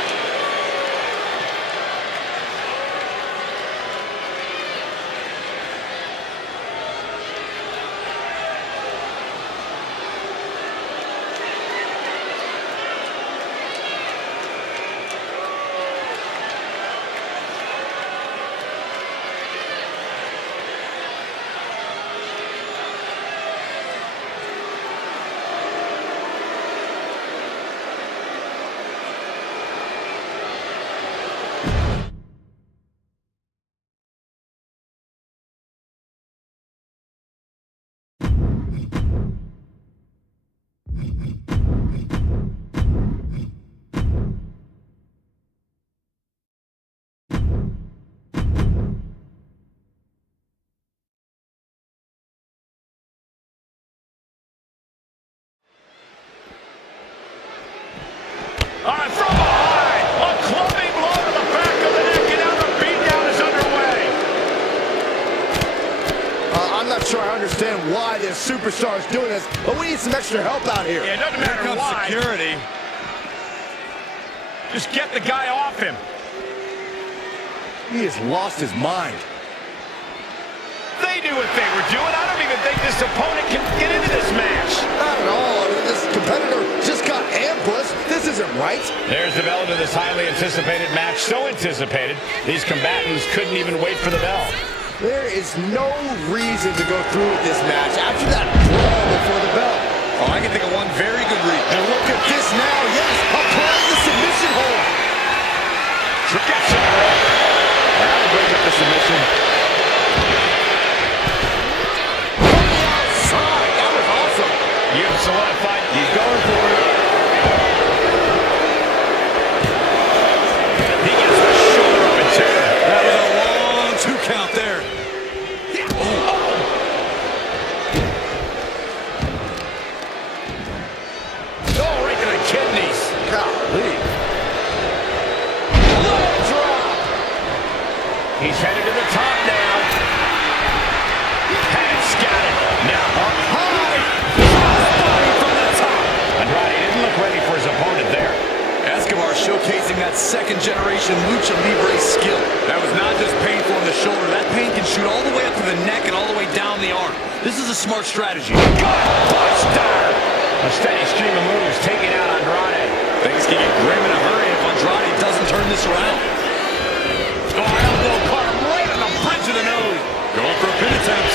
From behind, a clubbing blow to the back of the neck, and now the beatdown is underway. I'm not sure I understand why this superstar is doing this, but we need some extra help out here. Yeah, it doesn't Here matter comes why. security. Just get the guy off him. He has lost his mind. They knew what they were doing. I don't even think this opponent can get into this match. Not at all. I mean, this competitor just got ambushed. This isn't right. There's the bell to this highly anticipated match. So anticipated, these combatants couldn't even wait for the bell. There is no reason to go through with this match after that brawl before the bell. Oh, I can think of one very good reason. And look at this now. Yes, applying the submission hold. Gets him. That'll break up the submission. From the outside. That was awesome. You've solidified. He's going for it. He gets the shoulder up in two. That was a long 2 count there. Oh, right to the kidneys. Golly. He's headed to the top now. Has got it. Now up high. Crossbody from the top. Andrade didn't look ready for his opponent there. Escobar showcasing that second-generation Lucha Libre skill. That was not just painful in the shoulder. That pain can shoot all the way up to the neck and all the way down the arm. This is a smart strategy. Buster. A steady stream of moves taking out Andrade. Things can get grim in a hurry if Andrade doesn't turn this around. Oh, elbow caught him right on the bridge of the nose. Going for a pin attempt.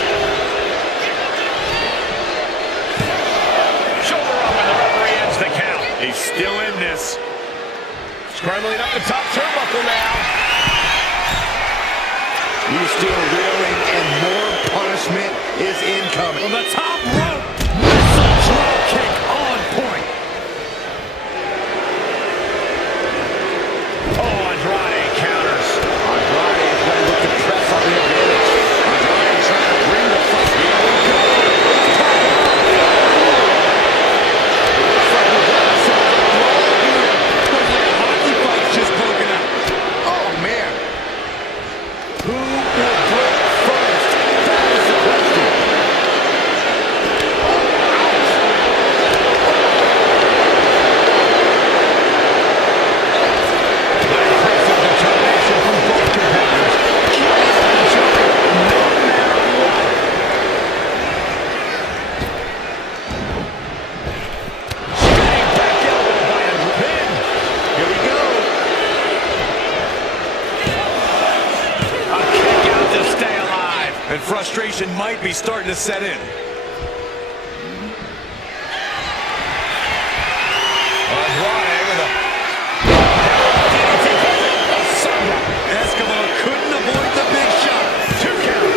Shoulder up and the referee ends the count. He's still in this. Scrambling up the top turnbuckle now. He's still reeling, and more punishment is incoming. From the top rope. Missile drop kick on point. Oh, Andrade counters. Andrade is going to look to press on the advantage. Andrade trying to bring the fight. Here we go. Looks like we've got ourselves a brawl here. Looks like a hockey fight's just broken out. Oh, man. Who will break first? That is the question. desperation might be starting to set in. Escobar couldn't avoid the big shot. 2 count.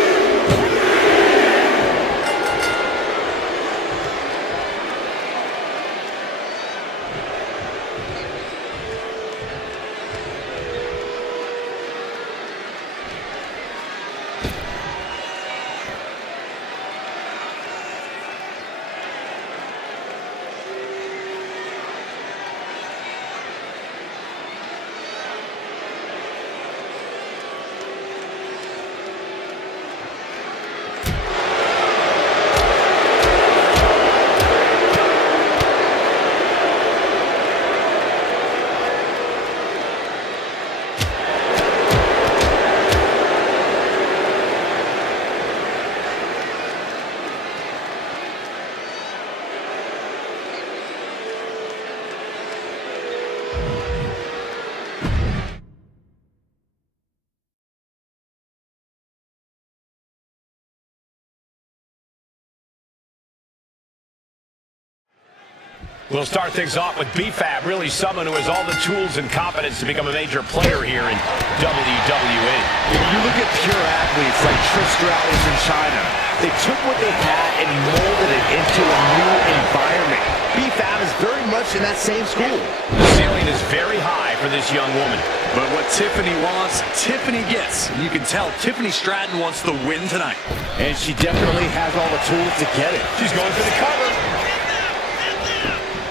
We'll start things off with BFAB, really someone who has all the tools and confidence to become a major player here in WWE. You look at pure athletes like Trish Stratus in China. They took what they had and molded it into a new environment. BFAB is very much in that same school. The ceiling is very high for this young woman. But what Tiffany wants, Tiffany gets. You can tell Tiffany Stratton wants the win tonight. And she definitely has all the tools to get it. She's going for the cover.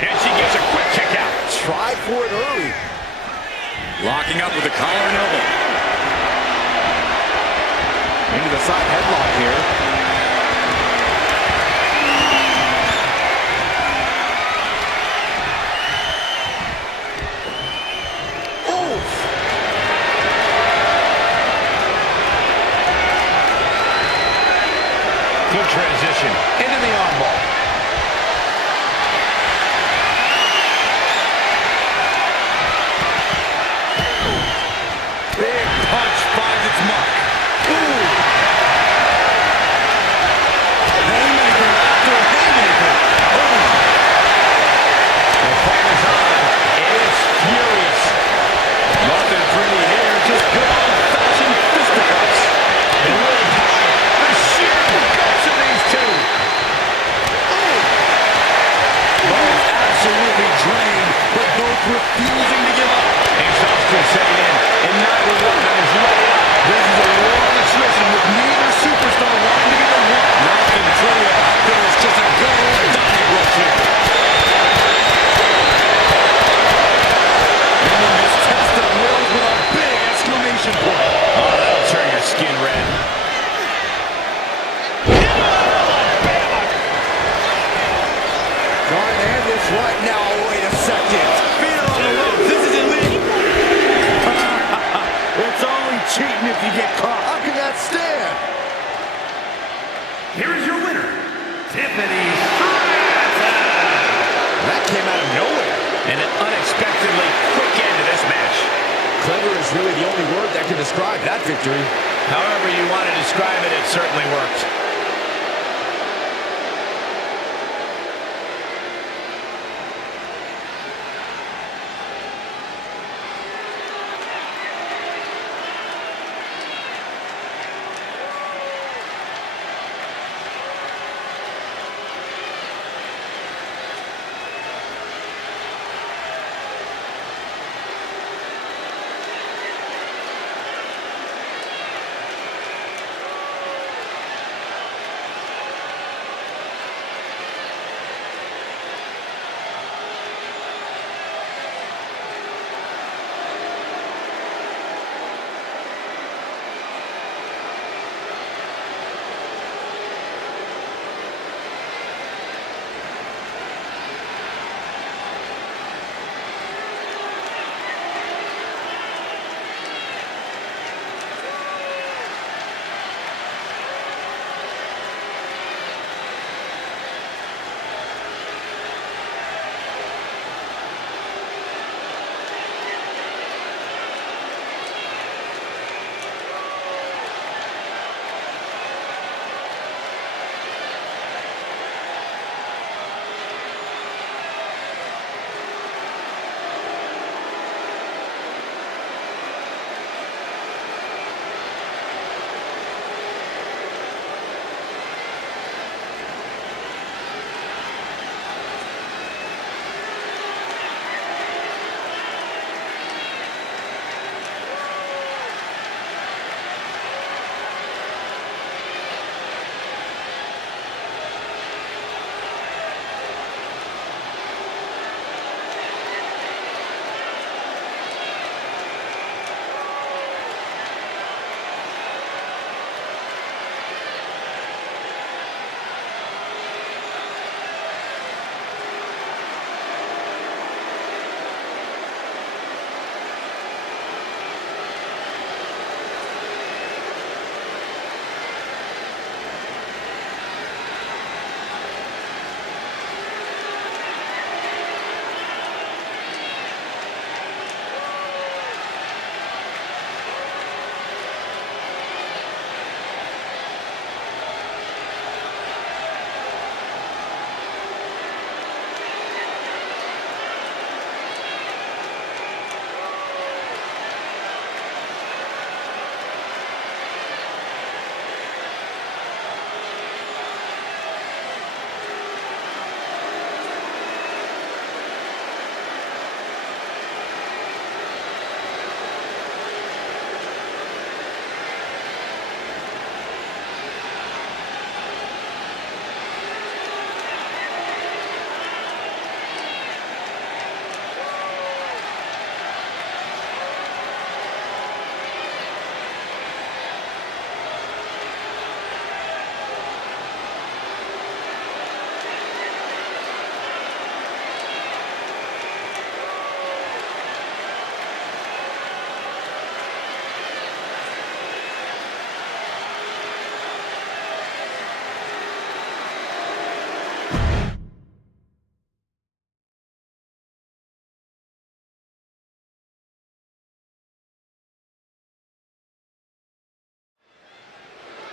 And she gets a quick kick out. Try for it early. Locking up with the collar and elbow. Into the side headlock here. Good transition into the armbar. Big punch finds its mark. Ooh. Haymaker after haymaker. Oh. The fight is on, and it's furious. Nothing pretty here, just good old-fashioned fisticuffs. And really power. The sheer guts of these two. Both absolutely drained, but both refusing to give up. Exhaustion setting in, and neither one is letting up. This is a war of attrition with neither superstar wanting to get the one. Nothing pretty about this, just a good old Donnybrook here. Ending this test of wills with a big exclamation point. Oh, that'll turn your skin red. Trying to end this right now. Wait a second. Feet are on the ropes. This is illegal. It's only cheating if you get caught. How can that stand? Here is your winner, Tiffany Stratton. That came out of nowhere. And an unexpectedly quick end to this match. Clever is really the only word that can describe that victory. However you want to describe it, it certainly worked.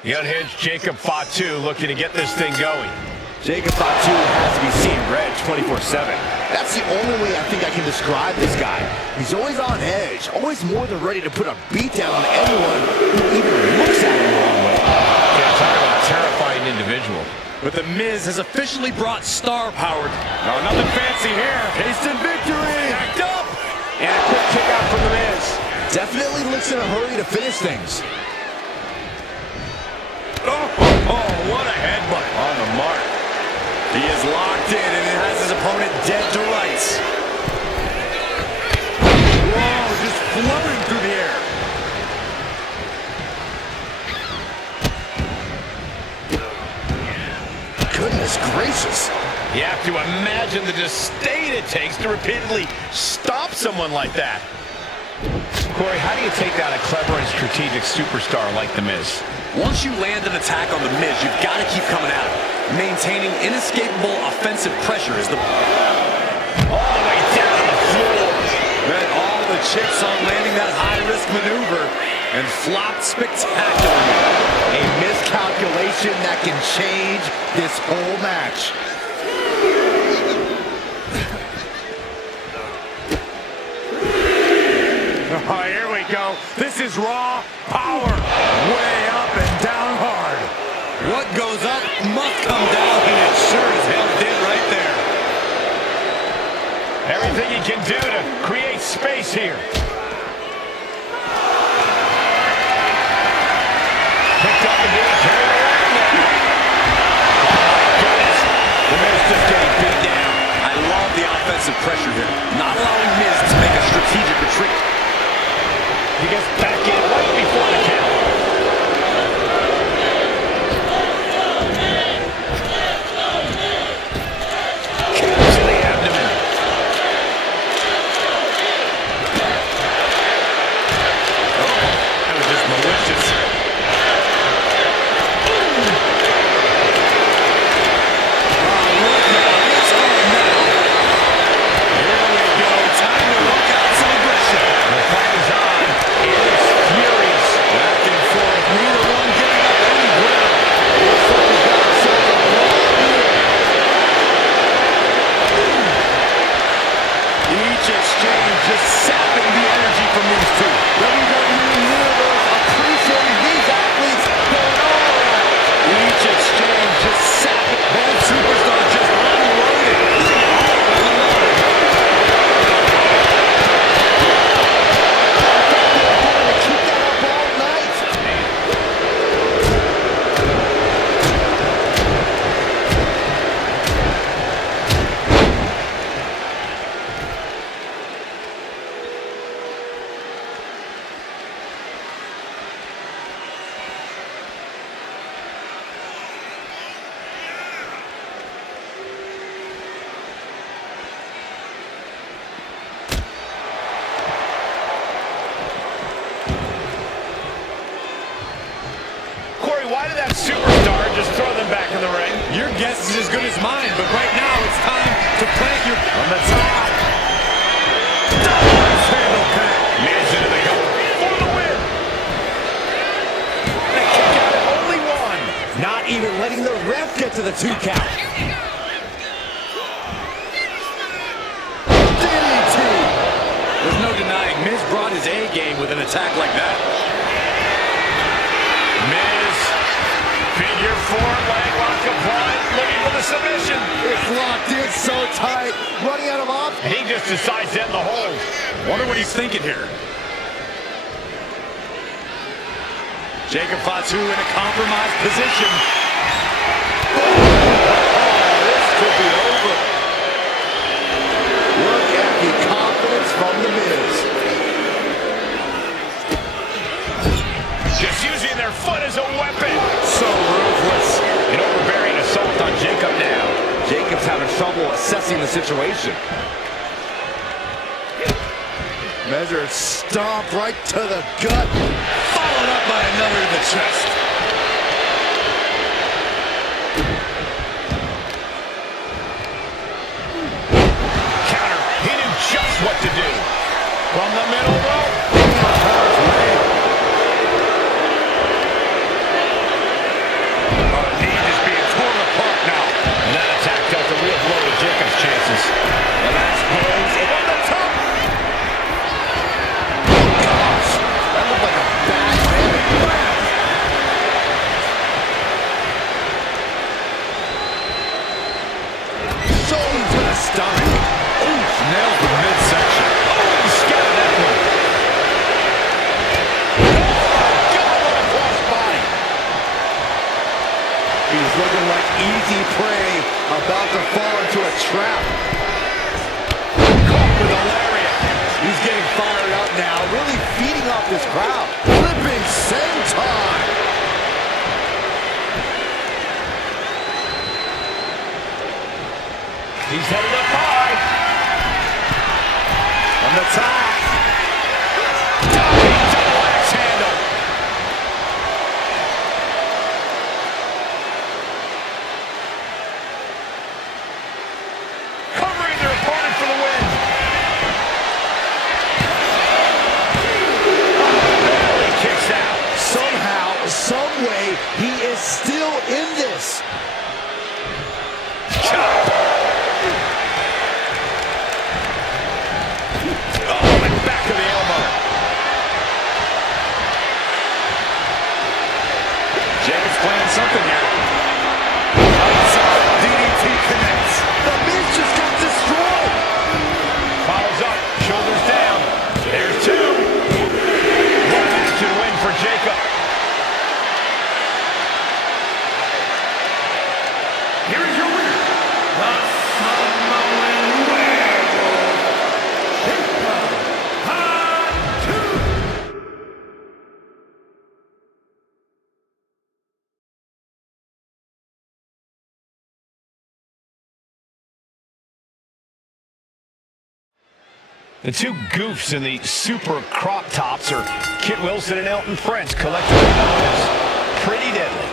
The unhinged Jacob Fatu looking to get this thing going. Jacob Fatu has to be seen red 24/7. That's the only way I think I can describe this guy. He's always on edge, always more than ready to put a beat down on anyone who even looks at him the wrong way. Yeah, talk about a terrifying individual. But The Miz has officially brought star power. No, nothing fancy here. Instant victory! Backed up. And a quick kick out from The Miz. Definitely looks in a hurry to finish things. Oh, what a headbutt. On the mark. He is locked in and it has his opponent dead to rights. Whoa, just fluttering through the air. Goodness gracious. You have to imagine the disdain it takes to repeatedly stop someone like that. Corey, how do you take down a clever and strategic superstar like The Miz? Once you land an attack on The Miz, you've got to keep coming at him. Maintaining inescapable offensive pressure is the... All the way down on the floor. Bet all the chips on landing that high-risk maneuver and flopped spectacularly. A miscalculation that can change this whole match. Oh, here we go. This is raw power. Way up and down hard. What goes up must come down, and it sure as hell did right there. Everything he can do to create space here. Picked up and being carried around now. Goodness. The Miz just getting beat down. I love the offensive pressure here. Not allowing Miz to make a strategic retreat. He gets back in right before the count. Kicks to the abdomen. Oh, that was just malicious. Why did that superstar just throw them back in the ring? Your guess is as good as mine, but right now it's time to plant your... On the top. Handle connect. Miz into the cover for the win. They kick out at only one. Not even letting the ref get to the 2 count. DDT. There's no denying Miz brought his A game with an attack like that. Miz, figure 4, leg lock applied, looking for the submission. It's locked in so tight, running out of options. And he just decides to end the hold. Wonder what he's thinking here. Jacob Fatu in a compromised position. This could be over. Look at the confidence from The Miz. Just using their foot as a weapon. So ruthless. An overbearing assault on Jacob now. Jacob's having trouble assessing the situation. Measure stomp right to the gut. Followed up by another in the chest. Counter. He knew just what to do. From the middle rope. trap. Caught with a lariat. He's getting fired up now, really feeding off this crowd. Flipping senton. He's headed up high. On the top. Diving double axe handle. Covering their opponent for the win. Barely kicks out. Somehow, some way, he is still in this. Chop. Oh, and back of the elbow. Jacob's playing something here. Outside, DDT connects. The Miz just got destroyed. Follows up, shoulders down. There's two. One action win for Jacob. Here is your winner, the Samoan Werewolf, Jacob Fatu. The two goofs in the super crop tops are Kit Wilson and Elton French, collectively known as Pretty Deadly.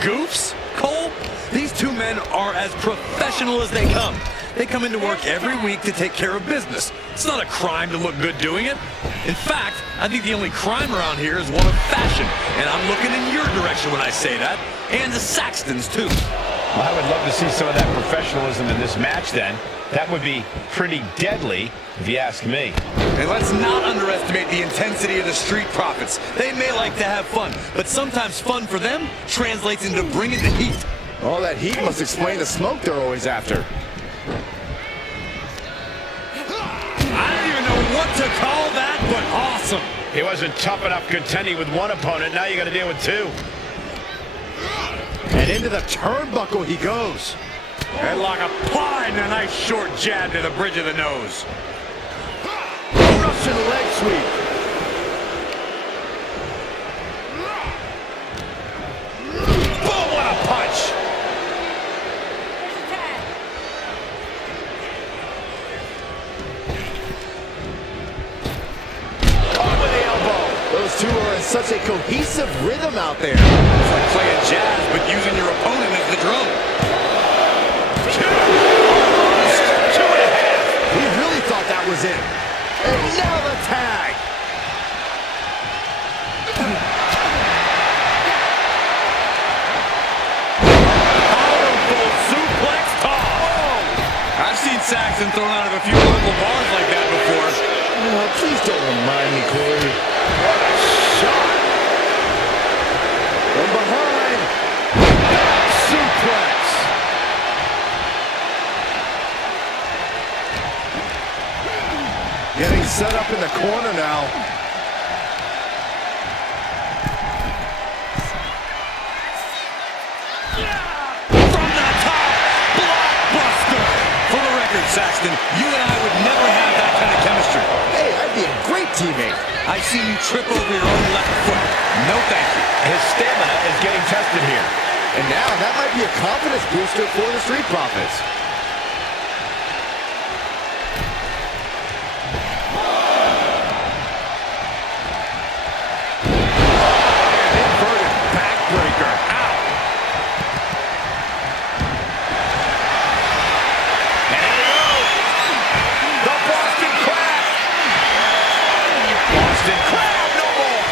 Goofs? Cole? These two men are as professional as they come. They come into work every week to take care of business. It's not a crime to look good doing it. In fact, I think the only crime around here is one of fashion. And I'm looking in your direction when I say that. And the Saxtons, too. Well, I would love to see some of that professionalism in this match then. That would be pretty deadly, if you ask me. And let's not underestimate the intensity of the Street Profits. They may like to have fun, but sometimes fun for them translates into bringing the heat. All that heat must explain the smoke they're always after. I don't even know what to call that, but awesome. He wasn't tough enough contending with one opponent. Now you got to deal with two. And into the turnbuckle he goes. Headlock applied and a nice short jab to the bridge of the nose. Russian leg sweep. Boom, what a punch. There's a tag. Caught with the elbow. Those two are in such a cohesive rhythm out there. It's like playing jazz, but using your opponent as the drum. Two. Almost. 2.5. He really thought that was it. And now the tag. Powerful suplex toss. I've seen Saxton thrown out of a few local bars like that before. Oh, please don't remind me, Corey. What a shot. From behind. Back suplex. Getting set up in the corner now. From the top, blockbuster. For the record, Saxton, you and I would never have that kind of chemistry. Hey, I'd be a great teammate. I've seen you trip over your own left foot. No thank you. His stamina is getting tested here. And now that might be a confidence booster for the Street Profits. Inverted backbreaker. Ow. And here we go. The Boston Crab. Boston Crab, no more.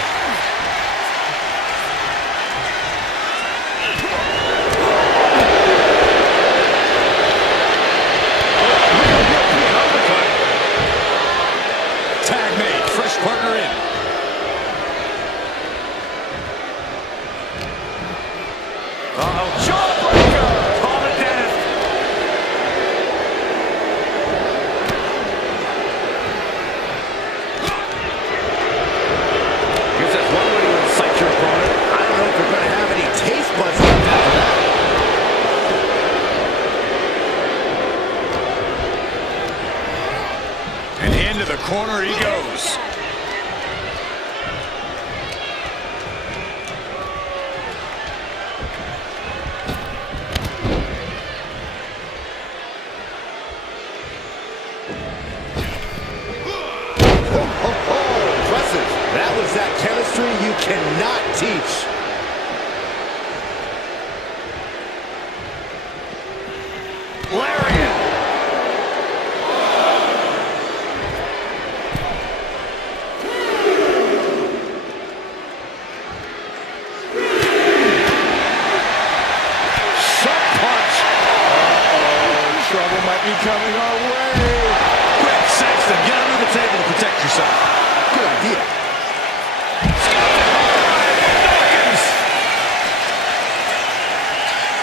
Into the corner he goes. Impressive. That was that chemistry you cannot teach. Lariat. Sharp punch. Uh-oh, trouble might be coming our way. Quick, Saxton, get under the table to protect yourself. Good idea.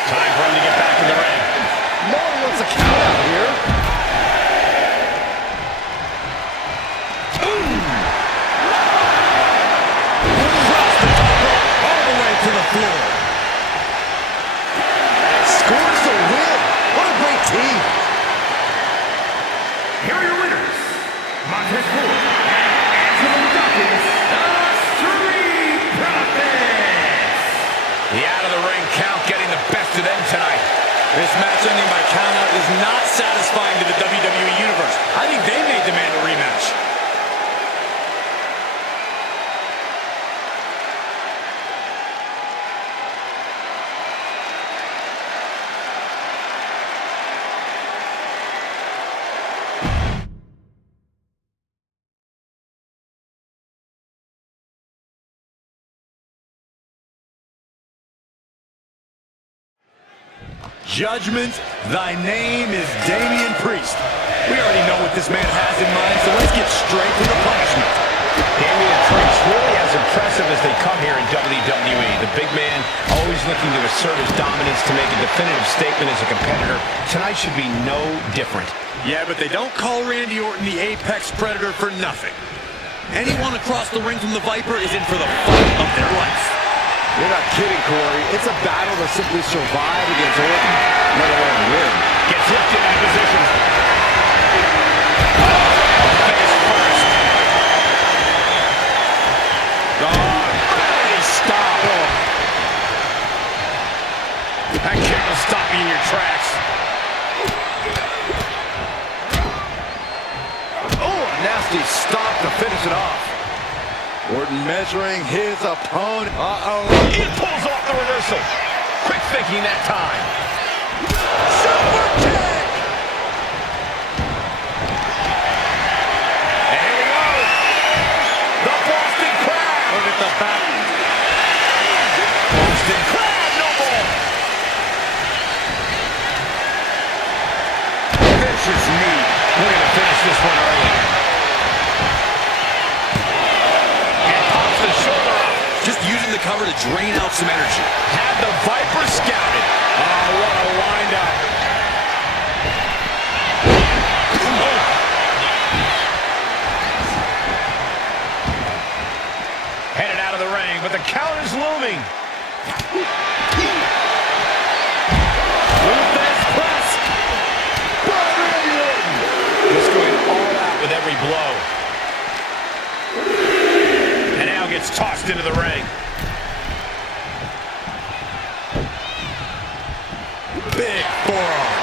Time for him to get back in the ring. No one wants a count out here. All the way to the floor. Scores the win. What a great team. Here are your winners. Montez Ford and Angelo Dawkins, the Street Profits. The out-of-the-ring count getting the best of them tonight. This match ending by countout is not satisfying to the WWE Universe. I think they may demand a rematch. Judgment, thy name is Damian Priest. We already know what this man has in mind, so let's get straight to the punishment. Damian Priest really as impressive as they come here in WWE. The big man always looking to assert his dominance to make a definitive statement as a competitor. Tonight should be no different. Yeah, but they don't call Randy Orton the Apex Predator for nothing. Anyone across the ring from the Viper is in for the fight of their life. You're not kidding, Corey. It's a battle to simply survive against Orton, let alone win. Gets lifted into position. Face first. Hey, stop. That kick will stop you in your tracks. Oh, a nasty stop to finish it off. Orton measuring his opponent. Uh-oh. He pulls off the reversal. Quick thinking that time. Super kick! And here we go. The Boston Crab. Look at the back. Boston Crab, no more. Vicious knee. We're going to finish this one early. And pops the shoulder up. Just using the cover to drain out some energy. Had the Viper scouted. Oh, what a wind-up. Headed out of the ring, but the count is looming. Smoothest press. By Randy Orton. Just going all out with every blow. And now gets tossed into the ring. Big forearm.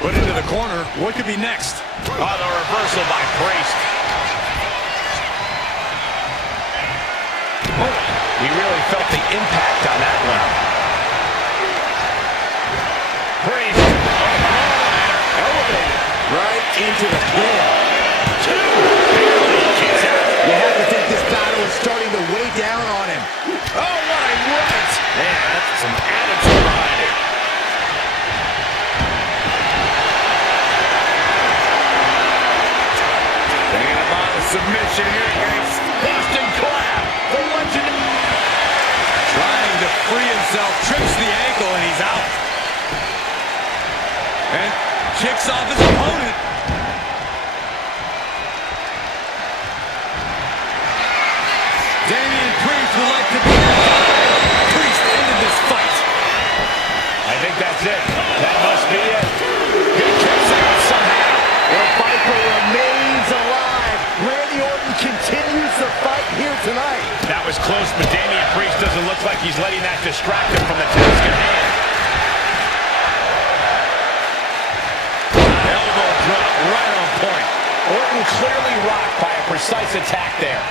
Put into the corner. What could be next? Oh, the reversal by Priest. Oh, we really felt the impact on that one. Priest. Elevated right into the pin. Two. Barely kicks out. You have to think this battle is starting to weigh down on him. Oh, what a right. Man, that's some attitude behind it. Thinking about a submission here, guys. Boston Crab, the legend. Trying to free himself, trips the ankle, and he's out. And kicks off his opponent. Damian Priest would like to be Priest ended this fight. I think that's it. That must be it. He kicks out somehow. close, but Damian Priest doesn't look like he's letting that distract him from the task at hand. Elbow drop right on point. Orton clearly rocked by a precise attack there.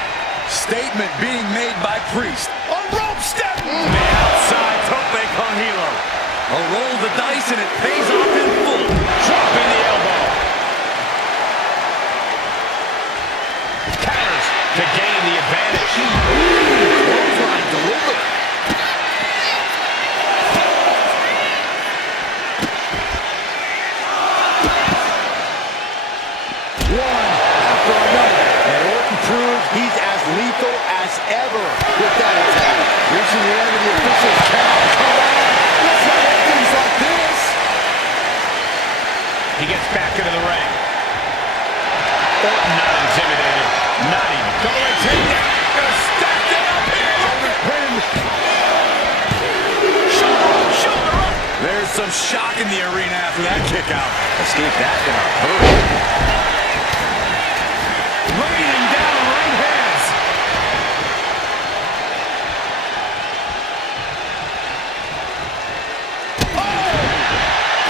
Statement being made by Priest. A rope step! The outside tope con hilo. A roll of the dice and it pays off in full. Dropping the elbow. Counters to gain the advantage. Clothesline delivered. One after another. And Orton proves he's as lethal as ever with that attack. Reaching the end of the official's count. Come on. Let's not have things like this. He gets back into the ring. Orton not intimidated. Not even. Double leg takedown. Gonna stack that up here. Shoulder up, shoulder up. There's some shock in the arena after that kick out. Escape that in a hurry. Raining down right hands.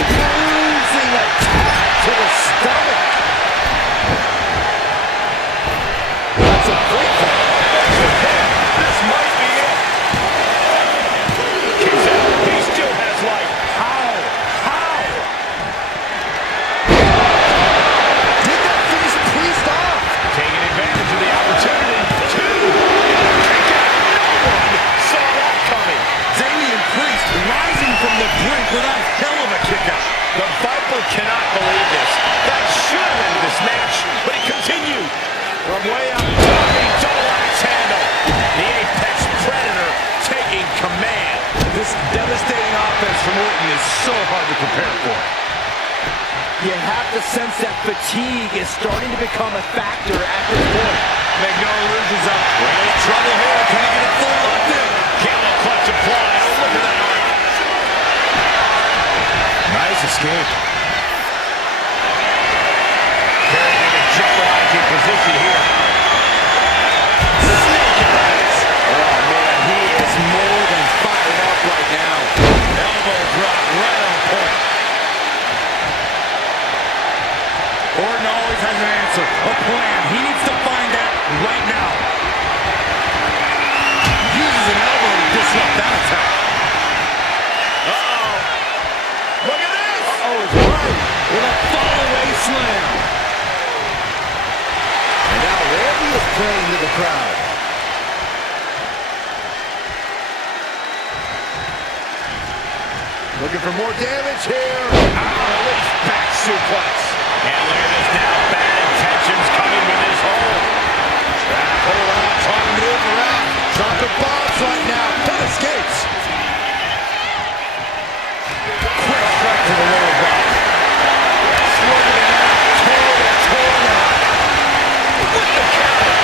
Bruising attack to the stomach. That's a great one. This might be it. Kicks out. He still has life. How? Did that finish Priest off? Taking advantage of the opportunity. Two. Kick out. No one saw that coming. Damian Priest rising from the brink with a hell of a kick out. The Viper cannot believe this. That should have ended this match, but it continued. From way up top, a double axe handle. The Apex Predator taking command. This devastating offense from Orton is so hard to prepare for. You have to sense that fatigue is starting to become a factor at this point. Make no illusions of it. We're in trouble here. Can he get a full locked in? Camel clutch applied. Oh, look at that arc. Nice escape. Carrying in a jeopardizing position here. Snake eyes. Oh, man, he is more than fired up right now. Elbow drop right on point. Orton always has an answer, a plan. He needs to find that right now. Uses an elbow to disrupt that attack. Look at this. Oh, it's right. With a fall-away slam. And now Randy is playing to the crowd. Looking for more damage here. Release back suplex. And look at this now. Bad intentions coming with this hold. Trying to pull out, trying to maneuver out. Dropping bombs right now. Pin escapes. Quick strike to the lower body. Slugging it out. Toe-to-toe. With the counter.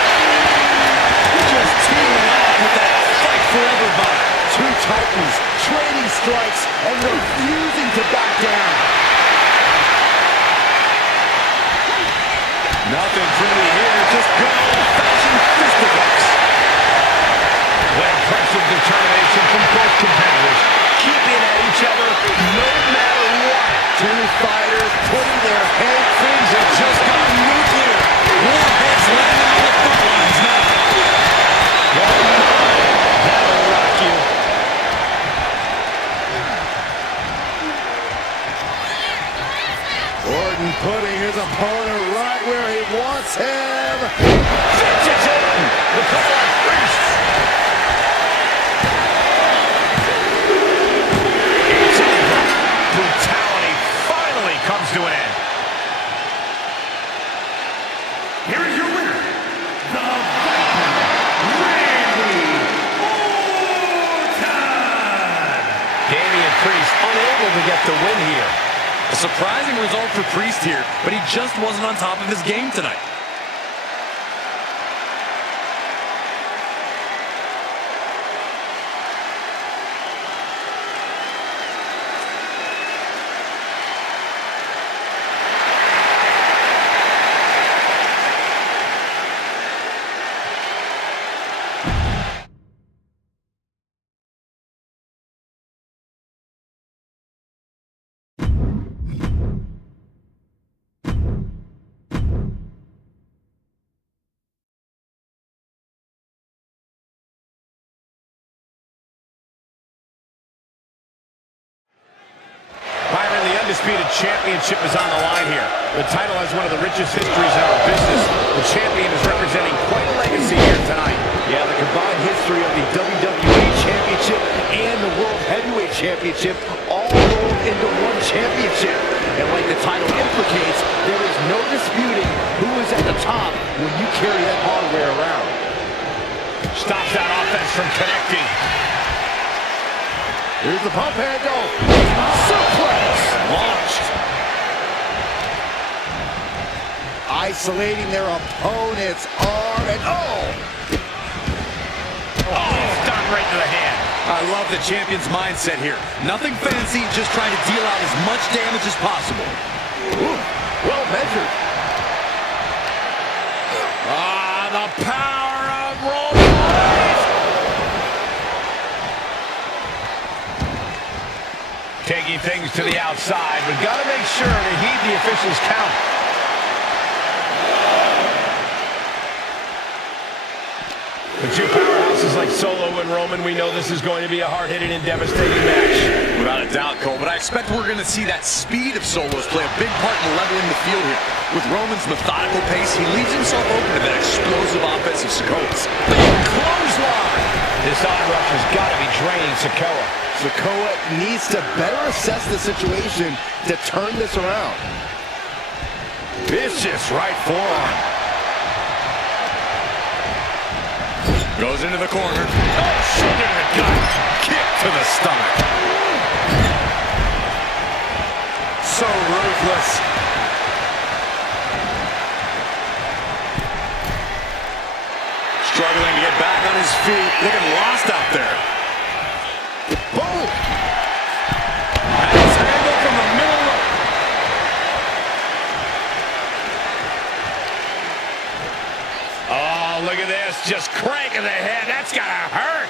Just teaming up with that fight forever body. Two titans trading strikes and refusing to back down. Nothing pretty here, just good old-fashioned fisticuffs. What impressive determination from both competitors. Keeping at each other no matter what. Two fighters putting their handprints and just got nuclear. Warheads landing on the front lines now. That'll rock you. Orton putting his opponent right where he wants him. Vintage Orton. The call on Priest. It's over. Brutality finally comes to an end. Here is your winner, the Viper, Randy Orton. Damian Priest unable to get the win here. A surprising result for Priest here, but he just wasn't on top of his game tonight. undisputed championship is on the line here. The title has one of the richest histories in our business. The champion is representing quite a legacy here tonight. Yeah, the combined history of the WWE Championship and the World Heavyweight Championship all rolled into one championship. And like the title implicates, there is no disputing who is at the top when you carry that hardware around. Stops that offense from connecting. Here's the pump handle. Suplex. Launched. Isolating their opponent's arm and Done right to the hand. I love the champion's mindset here. Nothing fancy, just trying to deal out as much damage as possible. Ooh, well measured. The power of Rollins. Taking things to the outside, but got to make sure to heed the official's count. The two powerhouses like Solo and Roman, we know this is going to be a hard-hitting and devastating match. Without a doubt, Cole, but I expect we're going to see that speed of Solo's play a big part in leveling the field here. With Roman's methodical pace, he leaves himself open to that explosive offensive Sikoa's. Clothesline! This onrush has got to be draining Sikoa. Sikoa needs to better assess the situation to turn this around. Vicious right forearm. Goes into the corner. Shoulder to the gut. Kick to the stomach. So ruthless. Struggling to get back on his feet. Looking lost out there. Boom! And it's handled from the middle rope. Oh, look at this. Just cranking the head. That's gotta hurt.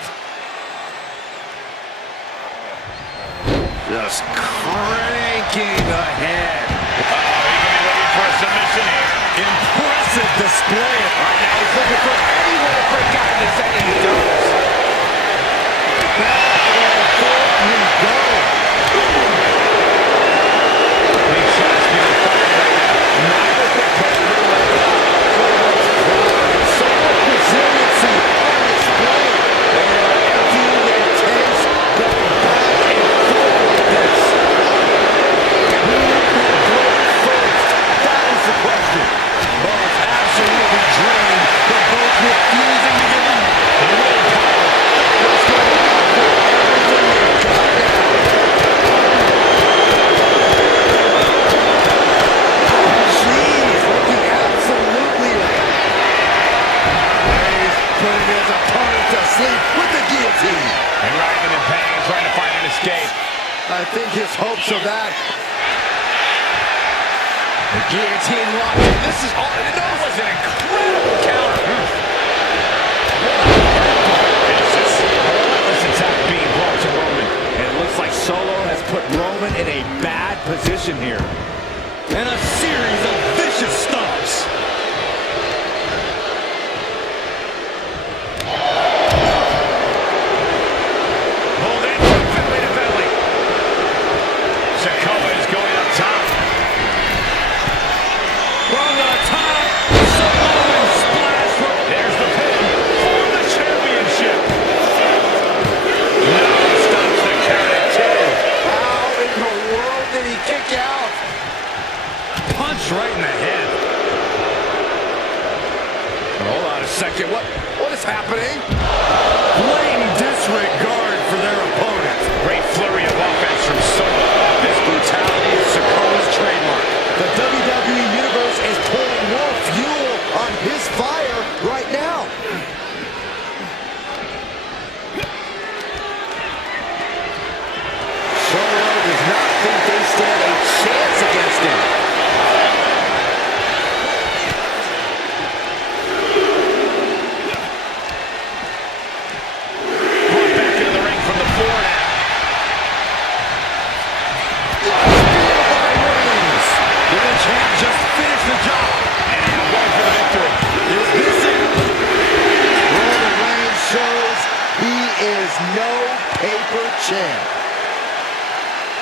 Just cranking the head. He can be looking for a submission here. Impressive display. Right now he's looking for anyone to break out in this, and he does. Back and forth we go. Big shots being fired right now. Neither competitor let up. So much resiliency on display. They are emptying their tanks, going back and forth like this. Who will break first? That is the question. Both absolutely drained, but both refusing to give up. Let's go out for everything they've got now. Jeez, looking absolutely he's putting his opponent to sleep with the guillotine. And riding him in pain, trying to find an escape. I think his hopes of that. The guillotine locked in. This is all. That was an incredible counter. Vicious. A relentless attack being brought to Roman. And it looks like Solo has put Roman in a bad position here. And a series of vicious stomps. Pulled in from belly to belly. Sikoa is going up top. From the top. Samoan splash. There's the pin for the championship. No, stops the count at 2. How in the world did he kick out? Punch right in the head. Hold on a second. What is happening? Blatant disregard for their opponent. Great flurry of offense from Solo. This brutality is Sikoa's trademark. The WWE Universe is pouring more fuel on his fire right now. Solo does not think they stand a chance against him. Brought back into the ring from the floor now. Did the champ just finish the job? And now going for the victory. Is this it? Roman Reigns shows he is no paper champ.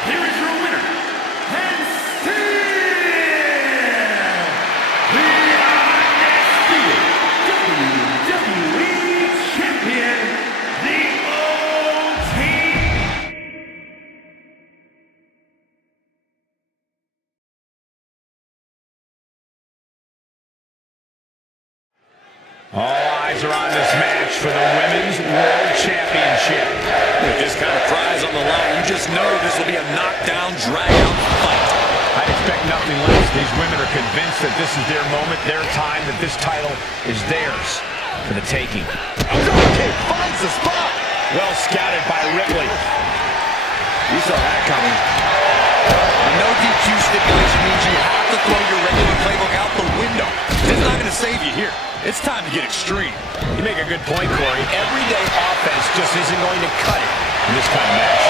Here is your winner, and All eyes are on this match for the Women's World Championship. With this kind of prize on the line, you just know this will be a knockdown, drag-out fight. I'd expect nothing less. These women are convinced that this is their moment, their time, that this title is theirs for the taking. Okay, finds the spot. Well scouted by Ripley. You saw that coming. A no DQ stipulation means you have to throw your regular playbook out the window. It's not going to save you here. It's time to get extreme. You make a good point, Corey. Everyday offense just isn't going to cut it in this kind of match.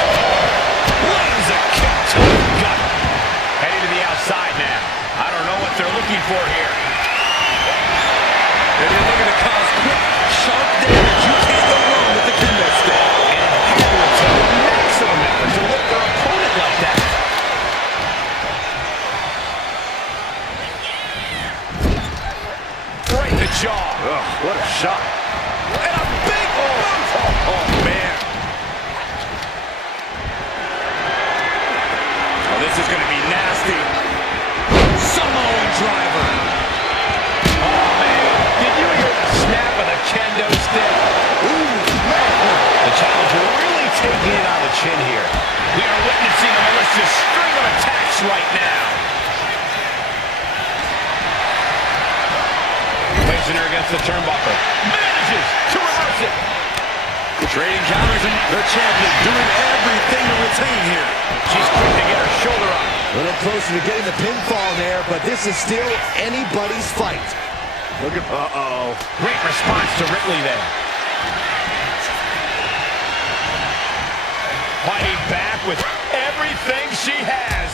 Lands a kick to the gut. Heading to the outside now. I don't know what they're looking for here. They're looking to cause quick, sharp damage. You can't go wrong with the kendo stick. And it would take maximum effort to lift their opponent like that. Right in the jaw. Ugh, what a shot. And a big boot. Oh, man. Oh, this is going to be nasty. Samoan driver. Oh, man. Did you hear the snap of the kendo stick? Ooh, man. The challenger really taking it on the chin here. We are witnessing a malicious string of attacks right now. Placing her against the turnbuckle. Manages to reverse it. Trading counters and the champion doing everything to retain here. She's quick to get her shoulder up. A little closer to getting the pinfall there, but this is still anybody's fight. Look at, Great response to Ripley there. Fighting back with everything she has.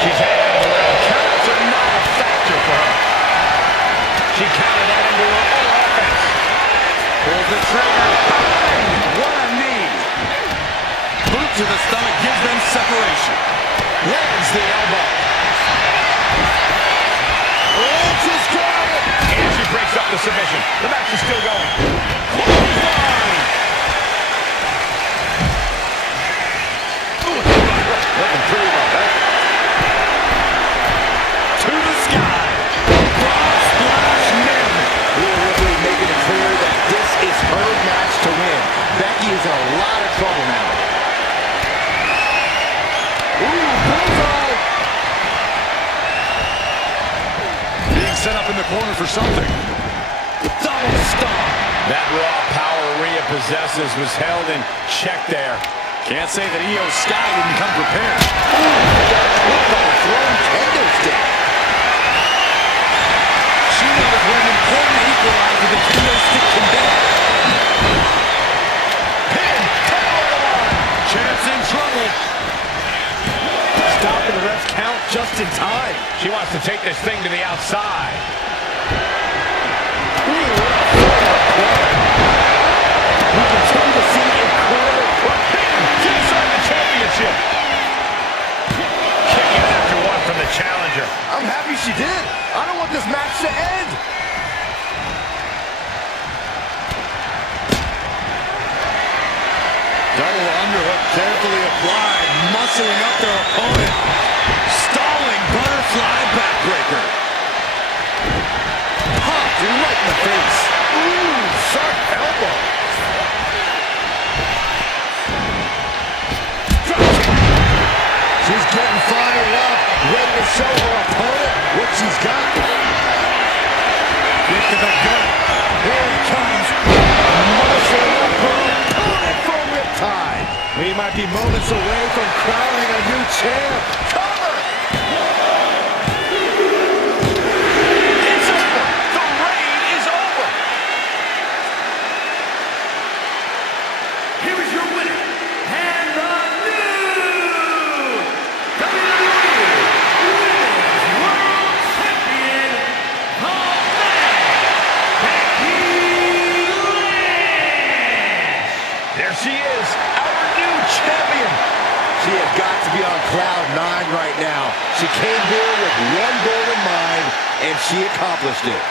She's had counts are not a factor for her. She counted that into her own offense. Pulls the trigger. What a knee. Boot to the stomach gives them separation. Lands the elbow. oh, she's got it. And she breaks up the submission. The match is still going. Clothesline. Looking pretty well back. To the sky. Broad splash nailed it. Rhea Ripley making it clear that this is her match to win. Becky is in a lot of trouble now. Ooh, bullseye. Being set up in the corner for something. Double stomp. That raw power Rhea possesses was held in check there. Can't say that Io Sky didn't come prepared. Look on the thrown kendo stick. She knows what an important equalizer the kendo stick can be. Pin. Top of the line. Champ's in trouble. Stopping the ref's count just in time. She wants to take this thing to the outside. We continue to see incredible Inside the championship. Kicking after one from the challenger. I'm happy she did. I don't want this match to end. Double underhook carefully applied, muscling up their opponent. Stalling butterfly backbreaker. Popped right in the face. Ooh, sharp elbow. She's getting fired up, ready to show her opponent what she's got. Kick to the gut. Here it comes. Muscling up her opponent for riptide. We might be moments away from crowning a new champ. Cover! It's over. The reign is over. Here is your winner, and the new WWE Women's World Champion, the Becky Lynch. There she is, our new champion. She has got to be on cloud 9 right now. She came here with one goal in mind, and she accomplished it.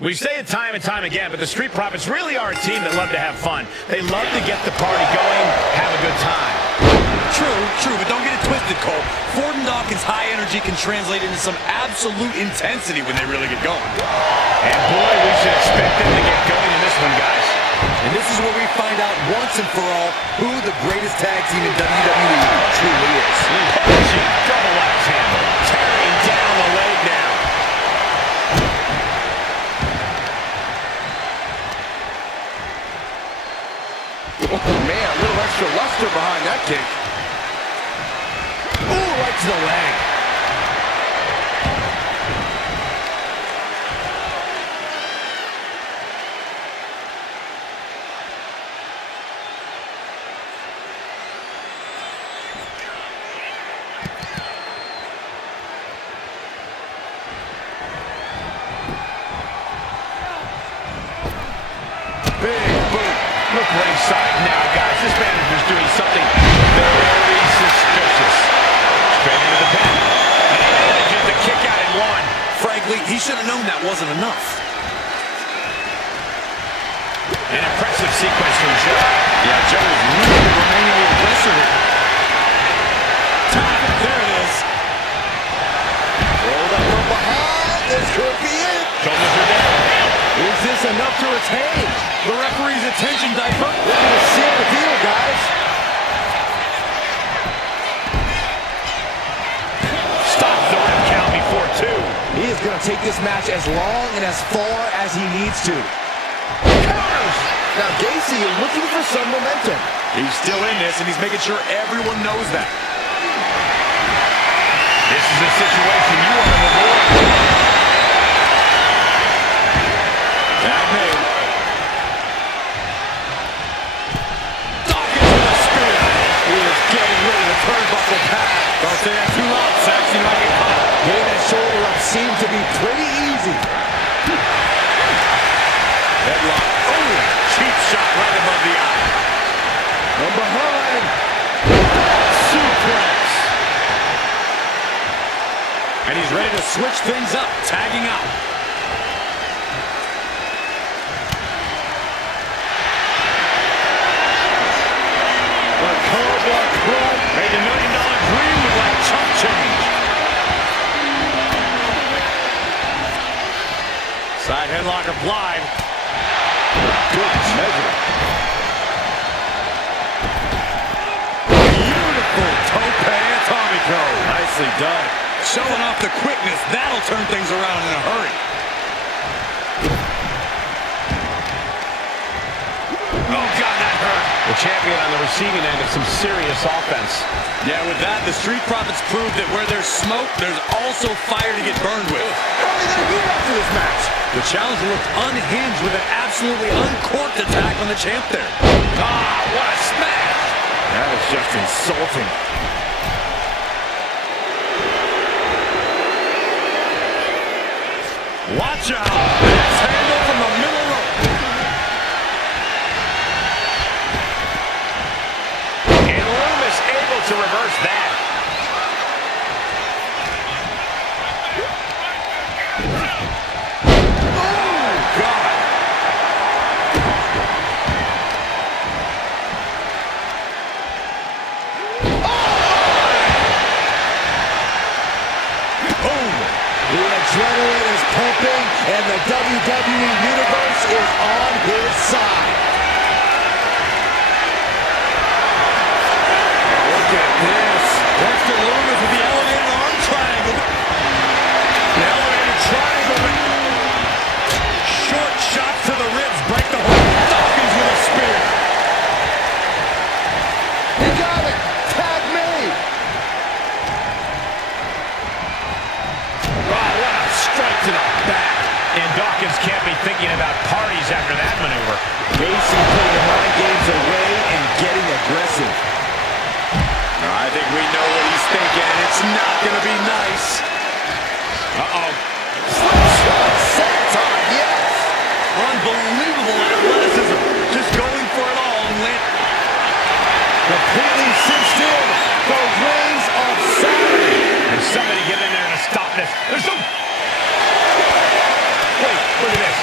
We say it time and time again, but the Street Profits really are a team that love to have fun. They love to get the party going, have a good time. True, but don't get it twisted, Cole. Ford and Dawkins' high energy can translate into some absolute intensity when they really get going. And boy, we should expect them to get going in this one, guys. And this is where we find out once and for all who the greatest tag team in WWE truly is. Punching, double axe handle, tearing down the leg now. Oh, man, a little extra luster behind that kick. Ooh, right to the leg. Big boot. Look ringside now, guys. This manager's doing something very suspicious. Straight into the pen. And he manages to kick out in one. Frankly, he should have known that wasn't enough. An impressive sequence from Joe. Yeah, Joe is really remaining the aggressor here. There it is. Rolled up from behind. This could be it. Shoulders are down. Is this enough to retain? The referee's attention diaper. We're going to seal the deal, guys. Stops the ref count before two. He is going to take this match as long and as far as he needs to. Counters. Now, Gacy is looking for some momentum. He's still in this, and he's making sure everyone knows that. This is a situation you want to avoid. That made. Dawkins with a spear. He is getting rid of the turnbuckle pad. Don't say that too loud, Sax. You might get caught. Getting that shoulder up seemed to be pretty easy. Headlock. Oh, cheap shot right above the eye. From behind. Suplex. And he's ready to switch things up, tagging out. The Cobra Club Made the $1 million dream look like chump change. Side headlock applied. good measure. Beautiful tope atomico. Nicely done. Showing off the quickness. That'll turn things around in a hurry. Oh, God, that hurt. The champion on the receiving end of some serious offense. Yeah, with that, the Street Profits proved that where there's smoke, there's also fire to get burned with. How are they going to do after this match? The challenger looked unhinged with an absolutely uncorked attack on the champ there. Ah, what a smash. That is just insulting. Watch out! That's handle from the middle rope. And Loomis able to reverse that. Oh, God. Boom! The adrenaline is pumping, and the WWE Universe is on his side. Look at this. Dexter Loomis with the elevated arm triangle. The elevated triangle. Short shot to the ribs. Break the hold. Dawkins with a spear. He got it. Tag made. Oh, what a strike to the back. And Dawkins can't be thinking about parties after that maneuver. Gacy putting the mind games away and getting aggressive. I think we know what he's thinking. It's not going to be nice. Uh-oh. Slingshot senton, yes. Unbelievable athleticism. Just going for it all and land. Completely cinched in. The reins of Saturn. And somebody get in there and stop this. There's no... Wait, look at this.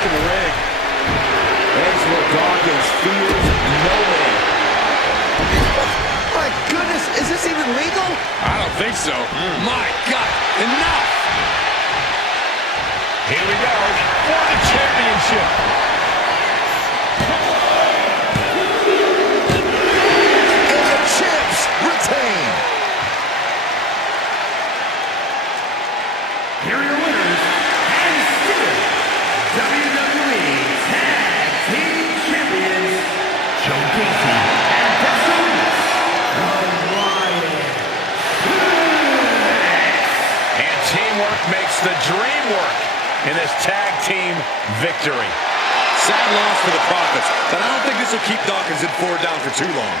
back in the ring. Angelo Dawkins fears no man. My goodness, is this even legal? I don't think so. My God, enough! Here we go for the championship. And the champs retain. Here are your winners, and still WWE Tag Team Champions, Joe Casey and Seth Rollins, the Riot. And teamwork makes the dream work in this tag team victory. Sad loss for the Profits, but I don't think this will keep Dawkins in 4 down for too long.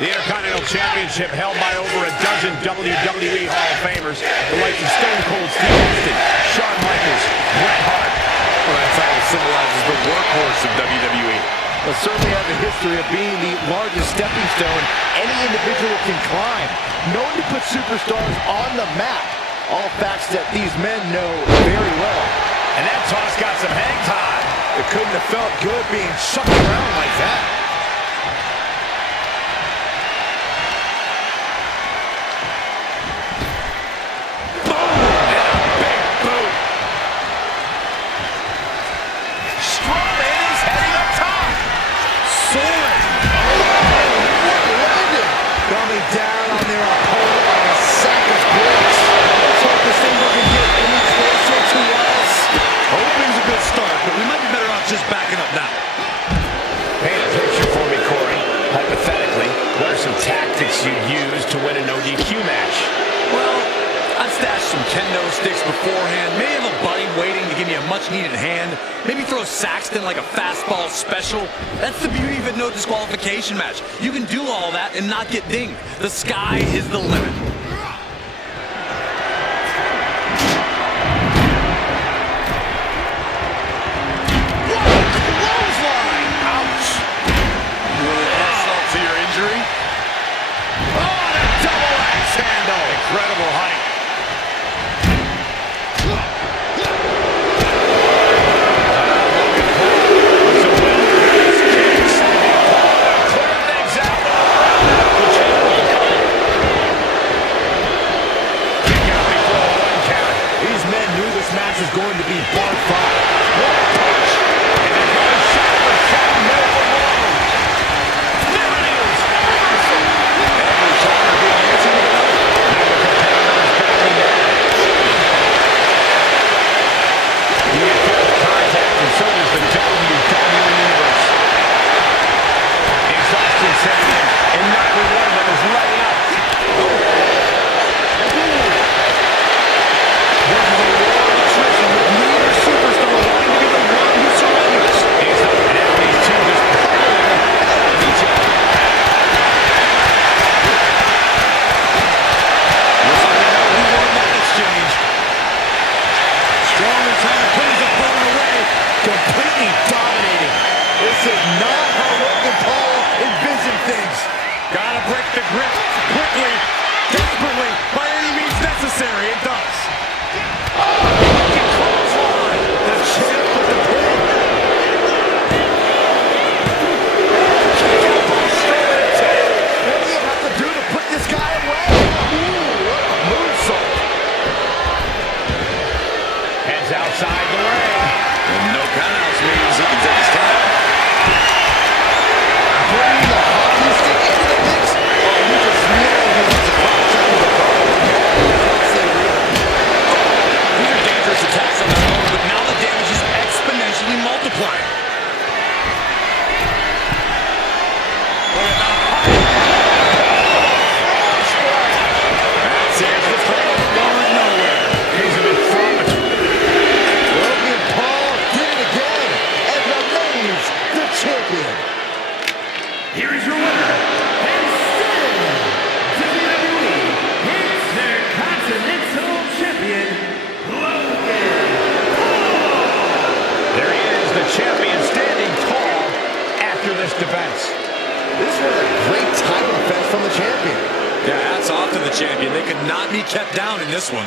The Intercontinental Championship held by over a dozen WWE Hall of Famers, the likes of Stone Cold Steve Austin, Shawn Michaels, Bret Hart. Well, that title symbolizes the workhorse of WWE. But certainly has a history of being the largest stepping stone any individual can climb. Known to put superstars on the map. All facts that these men know very well. And that toss got some hang time. It couldn't have felt good being shucked around like that. Down on their opponent like a sack of bricks. Let's hope this thing doesn't get any closer to us. Opening's a good start, but we might be better off just backing up now. Paint a picture for me, Corey. Hypothetically, what are some tactics you'd use to win an ODQ match? Well, I'd stash some kendo sticks beforehand. Maybe have a buddy waiting to give me a much-needed hand. Maybe throw Saxton like a fastball special. That's the beauty of a no disqualification match. You can do all that and not get dinged. The sky is the limit. Clothesline! Ouch! Insult to your injury. Oh, and a double axe handle! Incredible height. Is going to be bar fight. What a punch! And then one shot for Shawn Michaels. There it is! Reversal! Every shot being answered with another. Now the competitor is backing down. He had close contact, and so does the WWE Universe. Exhaustion setting in, and neither one of them is letting up. This is not how Logan Paul envisioned things. Gotta break the grip quickly, desperately, by any means necessary. It does. Oh, fucking clothesline. The champ with the pin. Kick out ball straight to the tail. What do you have to do to put this guy away? Ooh, what a moonsault. Heads outside the ring. And no countouts means he can take his time. Bringing the hockey stick into the mix. Oh, you just know he wants to crouch under the bar. These are dangerous attacks on their own, but now the damage is exponentially multiplying. That's it. The title going nowhere. He's in front. Logan Paul did it again and remains the champion. Here is your winner, and still WWE Intercontinental Champion, Logan Paul. There he is, the champion standing tall after this defense. This was a great title defense from the champion. Yeah, hats off to the champion. They could not be kept down in this one.